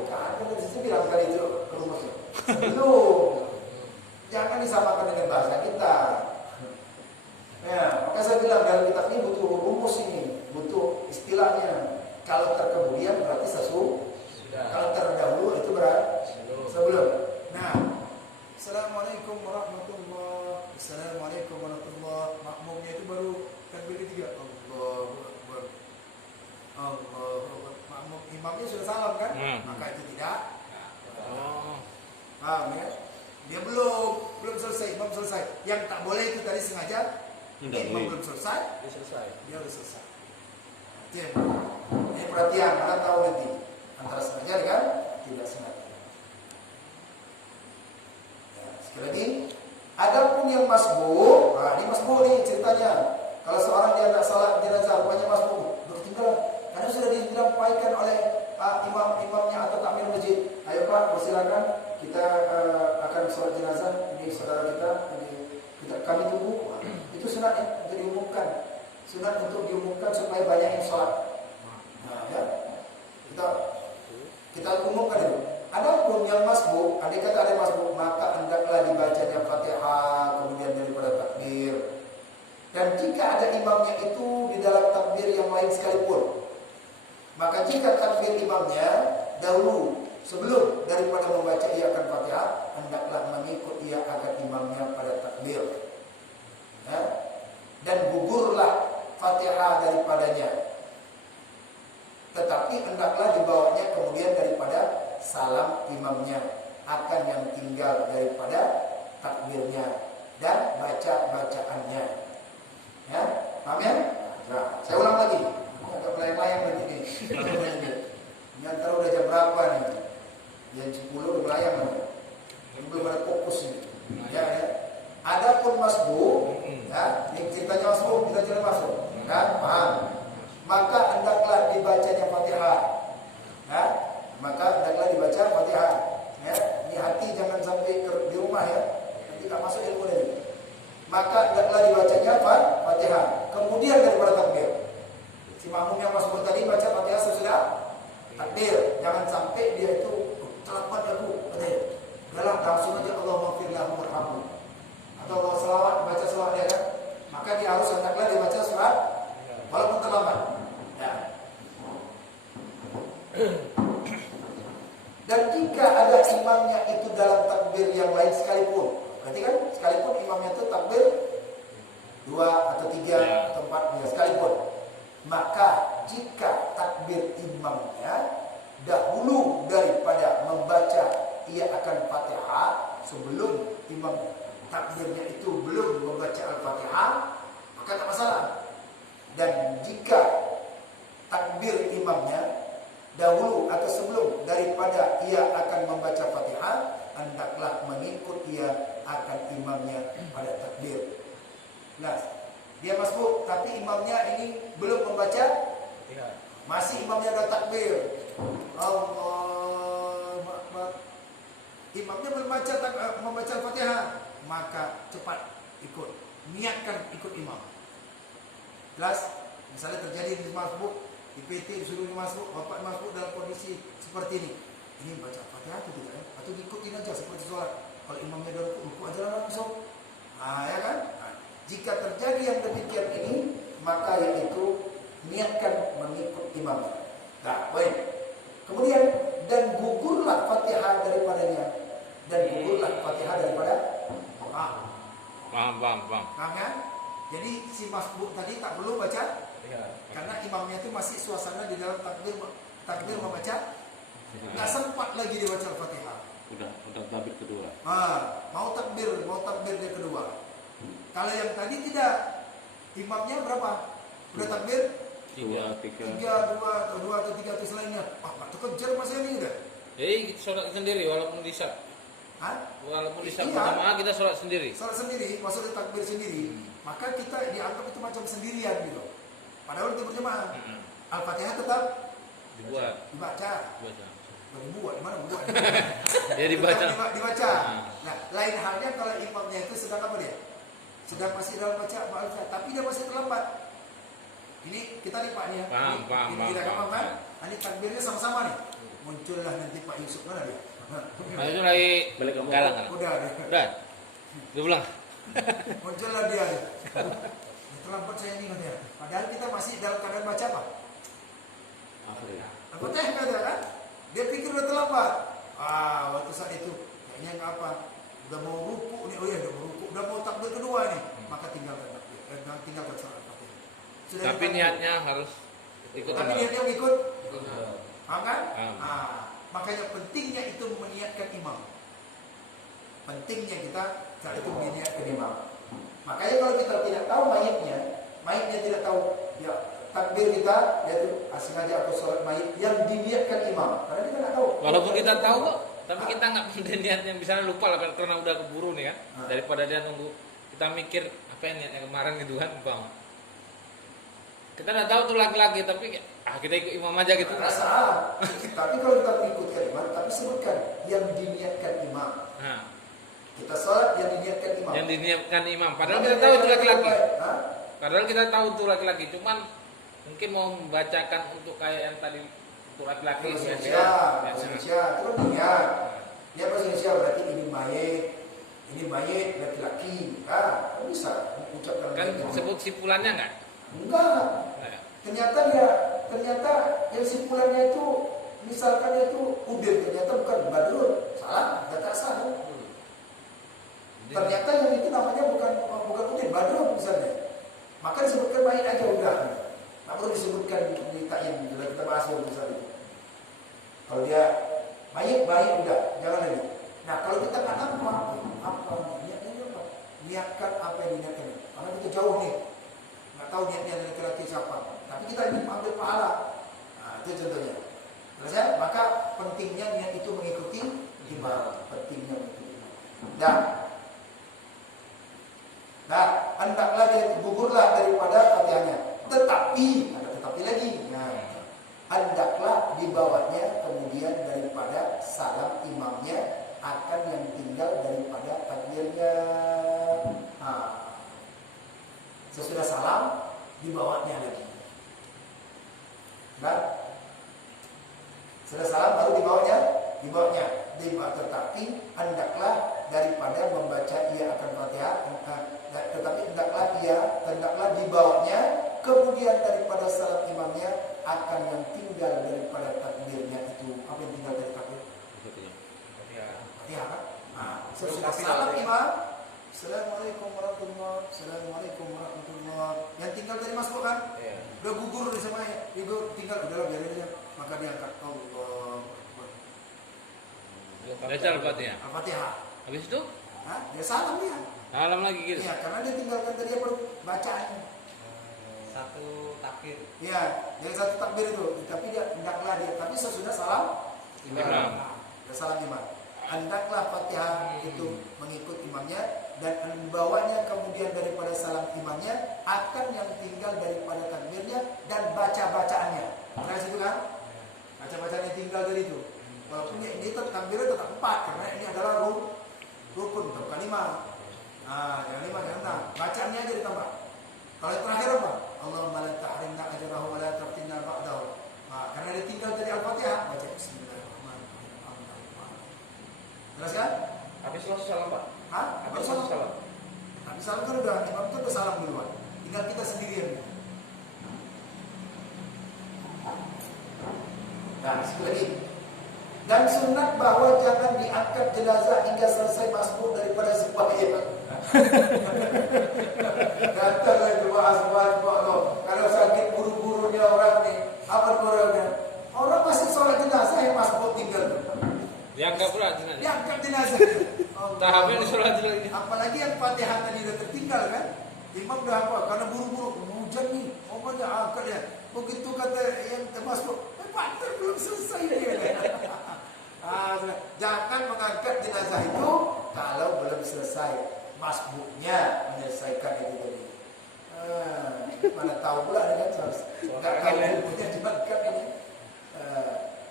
Kan tadi saya bilang kali itu rumusnya. Sebelum. Jangan disamakan dengan bahasa kita. Maka saya bilang dalam kitab ini butuh rumus ini, butuh istilahnya. Kalau terkemudian berarti kalau terdahulu itu berarti sebelum. Assalamualaikum warahmatullahi wabarakatuh. Assalamualaikum warahmatullahi wabarakatuh. Makmumnya itu baru takbir ketiga. Allahu Akbar. Makmum imamnya sudah salam kan? Maka itu tidak. Paham ya? Dia belum selesai, imam selesai. Yang tak boleh itu tadi sengaja. Imam belum selesai, dia sudah selesai. Ini perhatian, kalian tahu nanti antara sengaja dengan tidak sengaja. Sekali lagi, adapun yang masbuk, ini masbuk nih ceritanya. Kalau seorang dia tidak salat jenazah, rupanya masbuk, ketinggalan. Karena sudah disampaikan oleh imamnya atau takmir masjid. Ayo Pak, persilakan kita akan sholat jenazah. Ini saudara kita, kami tunggu. Itu sunatnya untuk diumumkan. Sunat untuk diumumkan supaya banyak yang sholat. Kita umumkan itu. Adapun yang masbuk, andai kata ada masbuk, maka hendaklah dibacanya Fatihah kemudian daripada takbir. Dan jika ada imamnya itu di dalam takbir yang lain sekalipun, maka jika takbir imamnya dahulu sebelum daripada membaca ia akan Fatihah, hendaklah mengikut ia akan imamnya pada takbir. Dan gugurlah Fatihah daripadanya. Tetapi hendaklah dibawanya kemudian daripada salam imamnya, akan yang tinggal daripada takbirnya dan bacaannya. Ya, paham ya? Nah, saya ulang lagi. Agak melayang-layang nanti nih. Ini antara udah jam berapa nih? Jam 10 udah melayang nih. Ini belum ada fokus nih. Ya, ya. Adapun masbuk, ya, ini ceritanya masbuk, kita jalan masuk, kan? Paham? Maka hendaklah dibacanya Fatihah, ya. Maka hendaklah dibaca Fatihah, ya. Ini hati jangan sampai di rumah ya, nanti tak masuk ilmu ini. Maka hendaklah dibacanya Fatihah, kemudian daripada takbir. Si makmum yang masbuk tadi baca Fatihah sesudah takbir, jangan sampai dia itu terlambat aku, katanya. Dalam langsung aja Allahumma firlahu warhamhu. Atau Allah selawat, baca selawat dia kan, maka dia harus hendaklah dibaca surat walaupun terlambat ya. Dan jika ada imamnya itu dalam takbir yang lain sekalipun, berarti kan sekalipun imamnya itu takbir 2 atau 3 atau 4 sekalipun, maka jika takbir imamnya dahulu daripada membaca ia akan Fatihah, sebelum imam takbirnya itu belum membaca Al-Fatihah, maka tak masalah. Dan jika takbir imamnya dahulu atau sebelum daripada ia akan membaca Fatihah, hendaklah mengikut ia akan imamnya pada takbir. Nah, dia masbuk tapi imamnya ini belum membaca, masih imamnya ada takbir. Allah Akbar. Imamnya belum membaca Al-Fatihah, maka cepat ikut, niatkan ikut imam. Jelas? Misalnya terjadi di masbuk, di PT disuruh masbuk, bapak masbuk dalam kondisi seperti ini. Ini baca Fatihah atau tidak ya? Atau diikutin aja seperti sholat. Kalau imamnya dah ruku aja langsung. Ya kan? Nah, jika terjadi yang demikian ini, maka yaitu niatkan mengikut imam. Nah, baik. Kemudian dan gugurlah Fatihah daripadanya. Dan gugurlah Fatihah daripada Paham. Paham kan? Jadi si masbuk tadi tak perlu baca, karena imamnya itu masih suasana di dalam takbir membaca, nggak sempat lagi dibaca Al-Fatihah. Udah takbir kedua. Mau takbir dia kedua. Kalau yang tadi tidak, imamnya berapa? Udah takbir? 3. 2 atau 3 atau selainnya. Waktu kejar masa ini udah. Jadi kita sholat sendiri walaupun di saat. Walaupun di saat berjamaah kita sholat sendiri. Sholat sendiri, maksudnya takbir sendiri. Maka kita dianggap itu macam sendirian gitu. Padahal itu berjamaah. Al-Fatihah tetap dibaca. Dibuat, mana buat? Ya dibaca. Dibaca. Nah, lain halnya kalau imamnya itu sedang apa dia? Sedang masih dalam baca Al-Fatihah, tapi dia masih terlambat. Ini kita nih Pak nih ya. Paham. Tidak gampang kan? Ini takbirnya sama-sama nih. Muncullah nanti Pak Yusuf mana dia? Nah itu lagi balik kamu. galang. Udah. Udah pulang. Muncullah dia. Terlambat saya ini katanya. Padahal kita masih dalam keadaan baca apa? Al-Fatihah kan? Dia pikir udah terlambat. Waktu saat itu kayaknya nggak apa. Udah mau ruku nih, udah mau ruku, udah mau takbir kedua nih, maka tinggalkan takbir, tinggalkan salat Fatihah. Tapi niatnya harus ikut. Tapi niatnya ikut. Paham kan? Makanya pentingnya itu meniatkan imam. Pentingnya kita saat itu meniatkan imam. Makanya kalau kita tidak tahu mayitnya tidak tahu, ya takbir kita yaitu sengaja atau sholat mayit yang diniatkan imam. Karena kita tidak tahu. Walaupun kita tahu kok, tapi kita nggak punya niatnya, misalnya lupa lah karena udah keburu nih ya. Daripada dia nunggu kita mikir apa yang niatnya kemarin gitu kan, bang. Kita nggak tahu tuh laki-laki, tapi kita ikut imam aja gitu. Salah. Tapi kalau kita ikutkan imam, tapi sebutkan yang diniatkan imam. Kita sholat yang diniatkan imam. Yang diniatkan imam. Padahal kita tahu itu laki-laki. Padahal kita tahu itu laki-laki. Cuman mungkin mau membacakan untuk kayak yang tadi untuk laki-laki. Indonesia itu niat. Dia bahasa Indonesia berarti ini mayit laki-laki. Bisa ucapkan. Kan sebut simpulannya nggak? Enggak. Ternyata yang simpulannya itu misalkan itu Udin, ternyata bukan Badrun. Salah, data salah. Ternyata yang itu namanya bukan Udin, Badrun misalnya. Maka disebutkan mayit aja udah. Tak perlu disebutkan di ta'in, sudah kita bahas dulu misalnya itu. Kalau dia mayit udah, jangan lagi. Nah, kalau kita nggak apa niatnya apa? Niatkan apa yang diniatkan. Karena kita jauh nih. contohnya. Terus ya, maka pentingnya niat itu mengikuti imam, pentingnya mengikuti imam. Nah, hendaklah dia gugurlah daripada Fatihahnya. Tetapi, ada tetapi lagi. Nah, hendaklah dibawanya kemudian daripada salam imamnya akan yang tinggal daripada takbirnya. Nah, sesudah salam dibawanya lagi. Dan sudah salam baru dibawanya. Tetapi hendaklah daripada membaca ia akan Fatihah, tetapi hendaklah dibawanya kemudian daripada salam imamnya akan yang tinggal daripada takbirnya itu. Apa yang tinggal dari takbir? Fatihah kan? Nah, sesudah salam imam, Assalamualaikum warahmatullahi wabarakatuh. Yang tinggal dari masuk kan? Udah gugur di semuanya. Tinggal udah biarin aja. Maka diangkat Allah. Baca Al-Fatihah. Al-Fatihah. Habis itu? Dia salam dia. Salam lagi gitu. Iya, karena dia tinggalkan tadi apa bacaannya. Satu takbir. Iya, dia satu takbir itu. Tapi dia hendaklah dia. Tapi sesudah salam Imam. Dia salam imam. Hendaklah Fatihah itu mengikut imamnya dan membawanya kemudian daripada salam imamnya akan yang tinggal daripada takbirnya dan baca-bacaannya. Nah, situ kan? Baca-bacaannya tinggal dari itu. Walaupun ini takbirnya tetap 4 karena ini adalah rukun bukan 5. Nah, yang 5 dan 6. Bacaannya aja ditambah. Kalau yang terakhir apa? Allahumma la tahrimna ajrahu wa la taftinna ba'dahu. Nah, karena dia tinggal dari Al-Fatihah, baca bismillahirrahmanirrahim. Jelas kan? Habis selesai salam, Pak. Habis salam. Habis salam kan udah imam itu udah salam duluan. Tinggal kita sendirian. Nah, sekali lagi. Dan sunat bahwa jangan diangkat jenazah hingga selesai masbuk daripada sembahyang. Datanglah doa subhanallah. Kalau sakit buru-burunya orang nih, apa doanya? Orang masih sholat jenazah yang masbuk tinggal. Diangkat pula jenazah. Diangkat jenazah. Tahapnya di sholat lagi. Apalagi yang Fatihah tadi udah tertinggal kan? Imam udah apa? Karena buru-buru hujan nih. Oh dia angkat ya. Begitu kata yang termasuk, Pak belum selesai dia. Jangan mengangkat jenazah itu kalau belum selesai masbuknya menyelesaikan itu tadi. Mana tahu pula dengan harus nggak tahu hukumnya diangkat ini.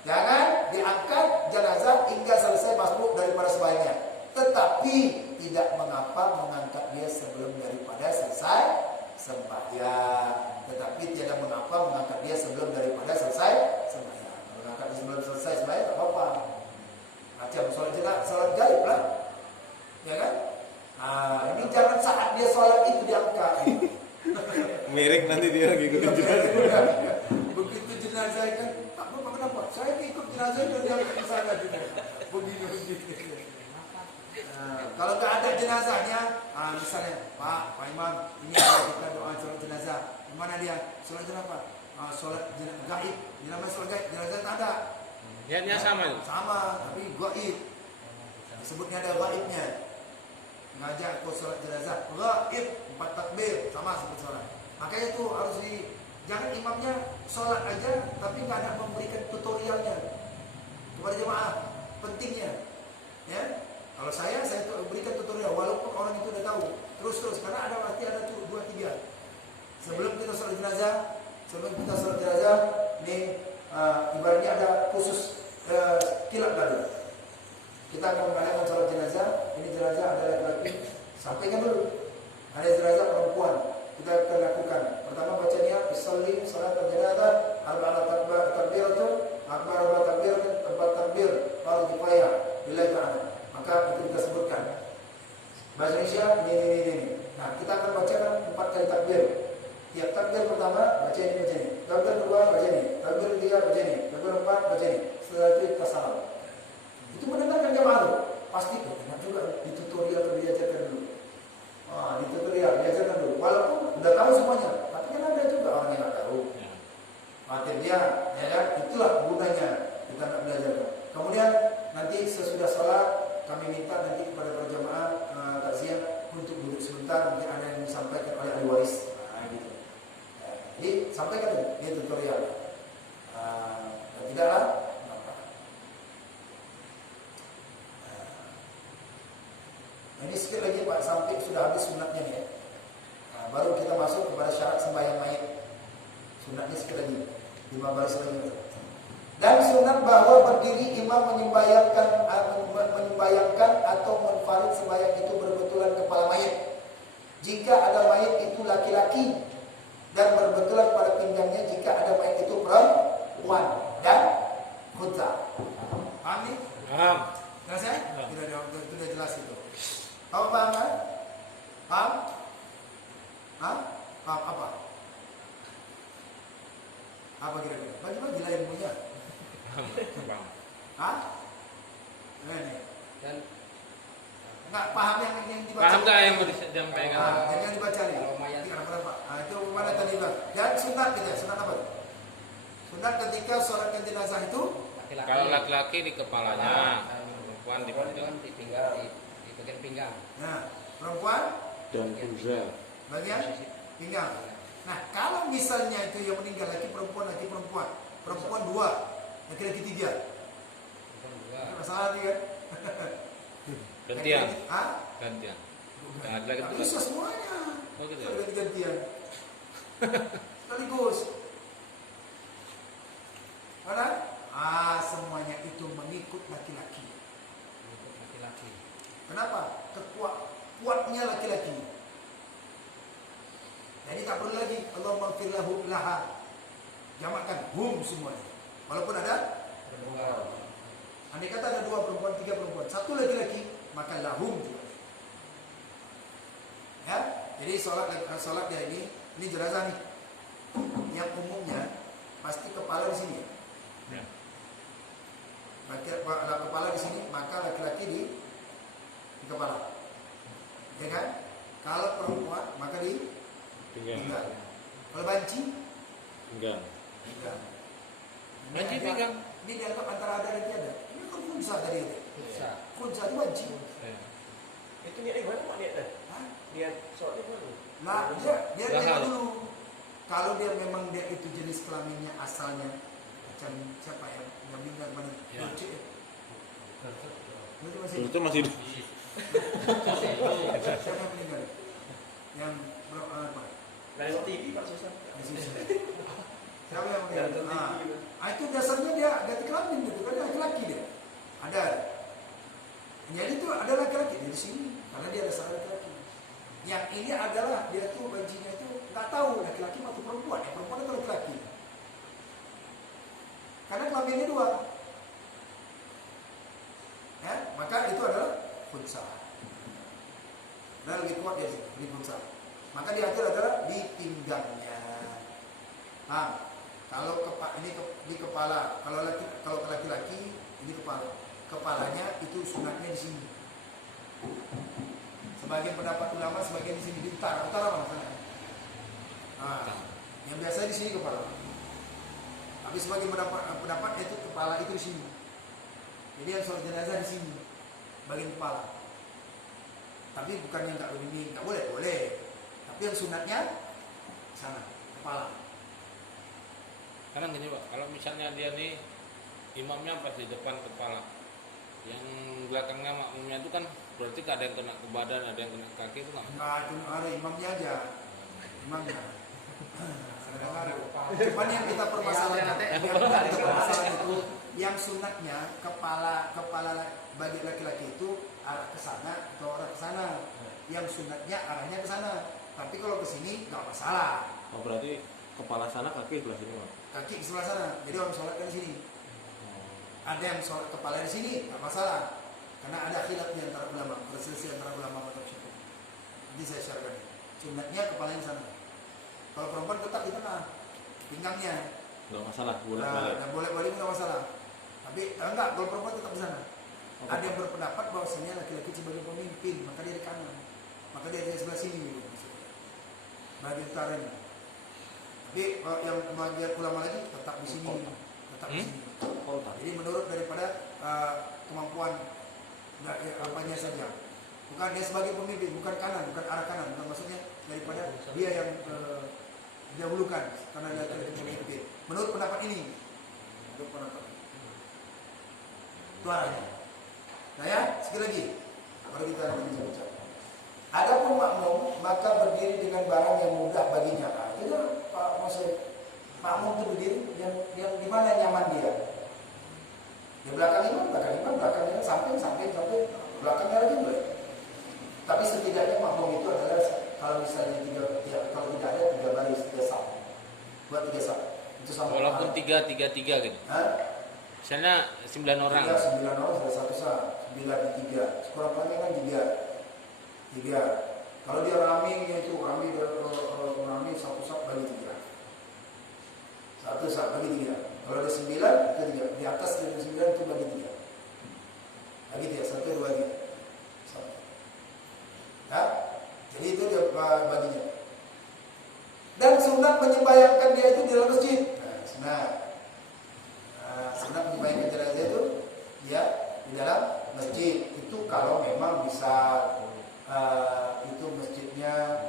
Jangan diangkat jenazah hingga selesai masbuk daripada sembahyangnya. Tetapi tidak mengapa mengangkat dia sebelum daripada selesai sembahyang. Tetapi tidak mengapa mengangkat dia sebelum daripada selesai sembahyang. Kalau mengangkat dia sebelum selesai sembahyang tak apa-apa. Macam sholat gaib lah, ya kan? Ini jangan saat dia sholat itu diangkat. Miring nanti dia lagi ikutin jenazah. Begitu jenazah kan, Pak Bapak kenapa? Saya ikut jenazah dan diangkat di sana juga. Begini. Kalau nggak ada jenazahnya, misalnya Pak Imam, ini ada kita doa sholat jenazah. Di mana dia? Sholat jenazah? Sholat gaib. Di nama sholat gaib, jenazah tak ada. Niatnya sama itu. Sama, tapi gaib. Disebutnya ada gaibnya. Ngajak ke sholat jenazah, gaib 4 takbir, sama seperti sholat. Makanya itu harus jangan imamnya sholat aja, tapi nggak ada memberikan tutorialnya kepada jemaah. Pentingnya, ya. Kalau saya tuh berikan tutorial, walaupun orang itu udah tahu. Terus karena pasti ada tuh 2-3. Sebelum kita sholat jenazah, ini ibaratnya ada khusus kilat dulu. Kita akan mengadakan sholat jenazah. Ini jenazah ada laki-laki. Sampaikan dulu. Ada jenazah perempuan. Kita akan lakukan. Pertama baca niat, bisallim salat jenazah, arba'at takbiratun, arba'at takbiratun, 4 takbir, baru kifayah. Bila ta'ala. Maka itu kita sebutkan. Bahasa Indonesia ini. Nah, kita akan bacakan 4 kali takbir. Tiap takbir pertama baca ini. Takbir kedua baca ini. Takbir ketiga baca ini. Takbir keempat baca ini. Setelah itu kita salam. Itu mendengarkan jamaah itu. Pasti benar juga di tutorial atau diajarkan dulu. Di tutorial diajarkan dulu. Walaupun udah tahu semuanya, tapi kan ada juga orang yang nggak tahu. Matiin dia, ya kan? Itulah gunanya kita nak belajar. Kemudian nanti sesudah sholat kami minta nanti kepada para jamaah takziah untuk duduk sebentar, mungkin ada yang disampaikan oleh ahli waris. Gitu. Jadi sampaikan ini tutorial. Nah, ini sekali lagi Pak, sampai sudah habis sunatnya nih ya. Nah, baru kita masuk kepada syarat sembahyang mayit. Sunatnya sekali lagi 5 baris lagi. Dan sunat bahwa berdiri imam menyembayangkan atau menfarid sembahyang itu berbetulan kepala mayit. Jika ada mayit itu laki-laki dan berbetulan pada pinggangnya jika ada mayit itu perempuan dan khutbah. Paham nih? Paham. Jelas ya? Sudah jelas itu. Tahu paham kan? Paham? Hah? Paham apa? Apa kira-kira? Bagi-bagi lah yang punya. Paham. Hah? Ini. Dan Enggak paham yang dibaca. Paham tak yang mau disampaikan? Yang dibaca nih. Kalau mayat. Kenapa? Itu mana tadi bilang? Dan sunat gitu. Sunat apa? Sunat ketika sholat jenazah itu laki-laki. Kalau laki-laki di kepalanya, perempuan di pinggang. di pinggang di bagian pinggang. nah, perempuan Dan Uza. bagian pinggang. Nah, kalau misalnya itu yang meninggal laki perempuan 2, laki-laki 3. Perempuan dua. Masalah nih kan? Gantian. Hah? Gantian. Nah, laki-laki Nggak itu bisa semuanya. Oh gitu ya? Ganti-gantian. Sekaligus. Mana? Semuanya itu mengikut laki-laki. Untuk laki-laki. Kenapa? Kuatnya laki-laki. Jadi tak perlu lagi Allah maghfirlahu laha. Jamakkan hum semuanya. Walaupun ada Perempuan. andai kata ada 2 perempuan, 3 perempuan, 1 laki-laki, maka lahum juga. Ya, jadi sholat ya ini jenazah nih. Yang umumnya pasti kepala di sini. Ya. Kepala di sini, maka laki-laki di kepala. Ya kan? Kalau perempuan maka di Pinggang. pinggang. Kalau banci, Pinggang. pinggang. Banci pinggang. Ini dianggap antara ada dan tiada. Ini kan kunsa tadi itu. Bisa. Kunsa itu banci. Ya. Itu niat di mana mak niat dah? Hah? Niat sholat di mana? Nah, dia Lahal. tengok dulu. Kalau dia memang dia itu jenis kelaminnya asalnya macam siapa ya? Yang meninggal mana? Ya. Lucik ya? Lucik masih. Itu masih Siapa yang meninggal? Yang apa? Dari TV Pak susah. Di sini. Siapa yang Ya, meninggal? TV gitu. Itu dasarnya dia ganti kelamin gitu kan, laki-laki dia. Ada. Jadi itu ada laki-laki di sini karena dia dasar laki-laki. Yang ini adalah dia tuh bajinya itu nggak tahu laki-laki atau perempuan, perempuan atau laki-laki. Karena kelaminnya 2. Ya, maka itu adalah khunsa. Dan lebih kuat dia sih, di khunsa. Maka diatur adalah di pinggangnya. Nah, kalau di kepala, kalau laki-laki ini kepala. Kepalanya itu sunatnya di sini. Sebagian pendapat ulama, sebagian di sini di utara mana sana? Nah, yang biasa di sini kepala. Tapi sebagian pendapat itu kepala itu di sini. Jadi yang sholat jenazah di sini, bagian kepala. Tapi bukan yang nggak boleh. Tapi yang sunatnya sana, kepala. Karena gini Pak, kalau misalnya dia nih imamnya pas di depan kepala, yang belakangnya makmumnya itu kan berarti ada yang kena ke badan, ada yang kena ke kaki itu nggak? Nah, itu ada imamnya aja. Imamnya. Cuman yang kita permasalahan itu yang sunatnya kepala bagi laki-laki itu arah ke sana atau arah ke sana. Yang sunatnya arahnya ke sana. Tapi kalau ke sini nggak masalah. Oh, berarti kepala sana, kaki sebelah sini, Pak. Kaki di sebelah sana. Jadi orang sholat kan di sini. Ada yang sholat kepala di sini nggak masalah. Karena ada khilaf di antara ulama, perselisihan antara ulama mazhab Syafi'i. Nanti saya syarahkan. Sunatnya kepalanya di sana. Kalau perempuan tetap di tengah, pinggangnya. Enggak masalah, boleh Nah, balik. dan boleh-balik nggak masalah. Tapi enggak, kalau perempuan tetap di sana. Oh, Ada yang berpendapat bahwasanya laki-laki sebagai pemimpin, maka dia di kanan, maka dia di sebelah sini, gitu. Bagian utaranya. Tapi yang bagian ulama lagi tetap di sini, tetap di sini. Oh, tak. Jadi menurut daripada kemampuan apanya saja. Bukan dia sebagai pemimpin, bukan kanan, bukan arah kanan, bukan maksudnya daripada dia yang didahulukan karena dia adalah pemimpin. Menurut pendapat ini, menurut pendapat ini. Itu arahnya. Nah ya, sekali lagi, baru kita akan bisa baca. Adapun makmum maka berdiri dengan barang yang mudah baginya. Nah, itu Pak Muslim. Makmum itu berdiri yang di mana nyaman dia. Di belakang imam, samping, belakangnya lagi boleh. Tapi setidaknya makmum itu adalah kalau misalnya kalau tidak ada 3 baris, 3 saf. Buat 3 saf. Itu sama. Walaupun 3 gitu. Misalnya 9 orang. 9 orang sudah 1 saf. 9 di 3. Sekurang-kurangnya kan 3. Kalau dia rame 1 saf bagi 3. 1 saf bagi 3. Kalau ada 9 itu 3. Di atas dari 9 itu bagi 3. Bagi 3, 1, 2, 3. Ya? Jadi itu dia baginya. Dan sunat menyembahyangkan dia itu di dalam masjid. Sunat menyembahyangkan jenazah itu ya di dalam masjid. Itu kalau memang bisa itu masjidnya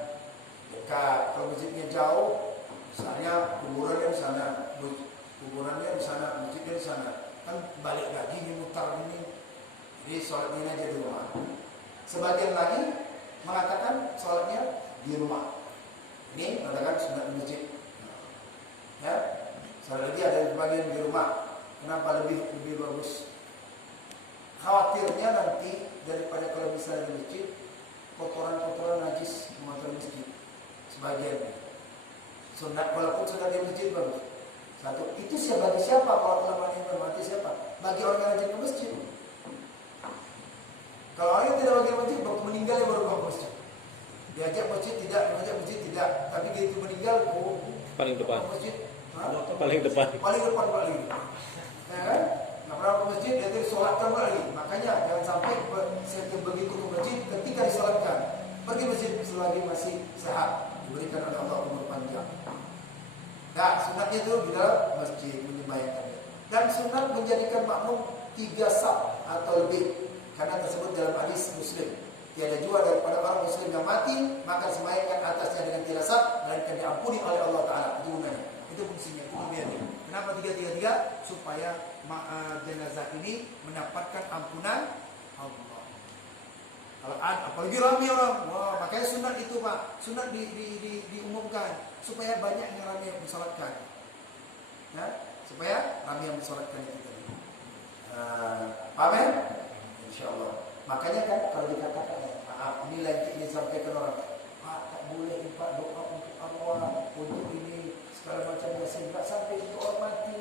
dekat. Kalau masjidnya jauh, misalnya kuburannya di sana, masjidnya di sana, kan balik lagi mutar ini. Jadi sholat ini aja di rumah. Sebagian lagi mengatakan sholatnya di rumah. Ini mengatakan sunat di masjid. Ya, sholat lagi ada sebagian di rumah. Kenapa lebih bagus? Khawatirnya nanti daripada kalau misalnya di masjid, kotoran najis mengotori masjid. Sebagian. Sunat walaupun sudah di masjid bagus. Satu, itu bagi siapa? Kalau ulama yang bermati siapa? Bagi orang yang rajin ke masjid. Kalau orang yang tidak bagi masjid, waktu meninggal ya baru ke masjid. Diajak masjid tidak, tapi begitu meninggal, Paling depan. Masjid, Paling depan. Paling depan. Ya kan? Nggak pernah ke masjid, dia terus sholatkan lagi. Makanya jangan sampai begitu ke masjid ketika disolatkan. Pergi masjid selagi masih sehat, diberikan oleh Allah umur panjang. Nah, sunatnya itu di dalam masjid menyembahyangkan. Dan sunat menjadikan makmum 3 saf atau lebih. Karena tersebut dalam hadis Muslim. Tiada jua daripada orang Muslim yang mati, maka sembahyangkan atasnya dengan 3 saf, melainkan diampuni oleh Allah Taala. Itu gunanya. Itu fungsinya. Itu kelebihannya. Kenapa 3? Supaya jenazah ini mendapatkan ampunan Allah. Kalau apalagi ramai orang, wah, makanya sunat itu Pak, sunat diumumkan supaya banyak yang ramai yang disolatkan, ya, supaya ramai yang disolatkan itu tadi. Paham ya? Insyaallah. Makanya kan kalau dikatakan, maaf, ini lagi disampaikan orang, Pak, tak boleh Pak doa untuk Allah, untuk ini segala macam biasa, nggak sampai itu orang mati,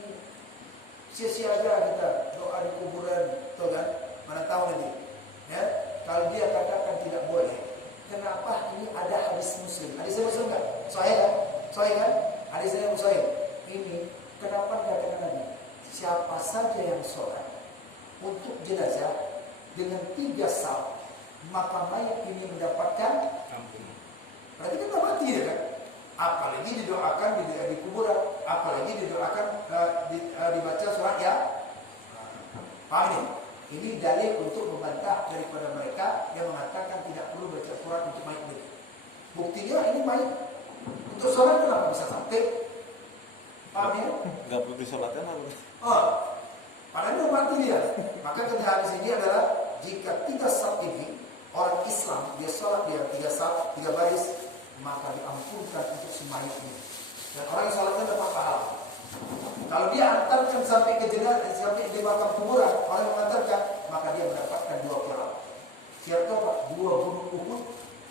sia-sia aja kita doa di kuburan, tahu kan? Mana tahu nanti, ya. Kalau dia katakan tidak boleh, kenapa ini ada hadis Muslim? Hadis Muslim enggak? Sahih kan? Hadisnya Sahih. Ini kenapa dikatakan lagi? Siapa saja yang sholat untuk jenazah dengan 3 saf, maka mayat ini mendapatkan ampunan. Berarti kan tidak mati ya kan? Apalagi didoakan di kuburan, apalagi didoakan dibaca surat ya. Paham ini? Ini dalil untuk membantah daripada mereka yang mengatakan tidak perlu baca surat untuk mayat ini. Buktinya ini mayat untuk sholat kenapa bisa sampai? Paham ya? Nggak perlu disolatkan apa? Padahal itu mati dia. Maka kata hadis ini adalah jika 3 saf ini orang Islam dia sholat dia 3 saf 3 baris, maka diampunkan untuk si mayat ini. Dan orang yang sholatnya dapat pahala. Kalau dia antarkan sampai ke jenazah, sampai di makam kuburan, orang yang mengantarkan, maka dia mendapatkan 2 pahala. Siapa Pak? 2 gunung Uhud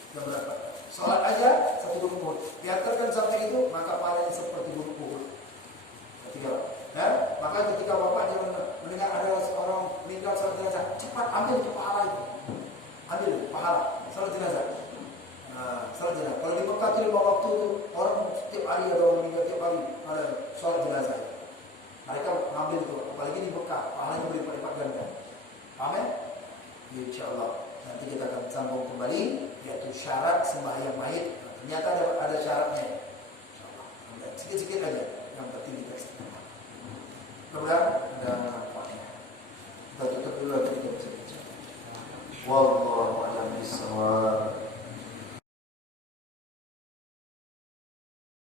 dia mendapatkan. Sholat aja 1 gunung Uhud. Diantarkan sampai itu, maka pahalanya seperti gunung Uhud. Ya, maka ketika bapak dia mendengar ada orang meninggal sholat jenazah, cepat ambil itu pahala itu. Ambil pahala sholat jenazah. Sholat jenazah. Kalau di Mekah 5 waktu itu orang setiap hari ada orang meninggal, tiap hari ada sholat jenazah. Mereka mengambil itu, apalagi di Mekah, pahalanya berlipat-lipat ganda. Paham ya? Insyaallah. Nanti kita akan sambung kembali, yaitu syarat sembahyang mayit. Ternyata ada syaratnya. Insyaallah. Sikit-sikit aja, yang penting di teks. Mudah-mudahan ada manfaatnya. Kita tutup dulu, kita bisa baca. Wallahu a'lam bishawab.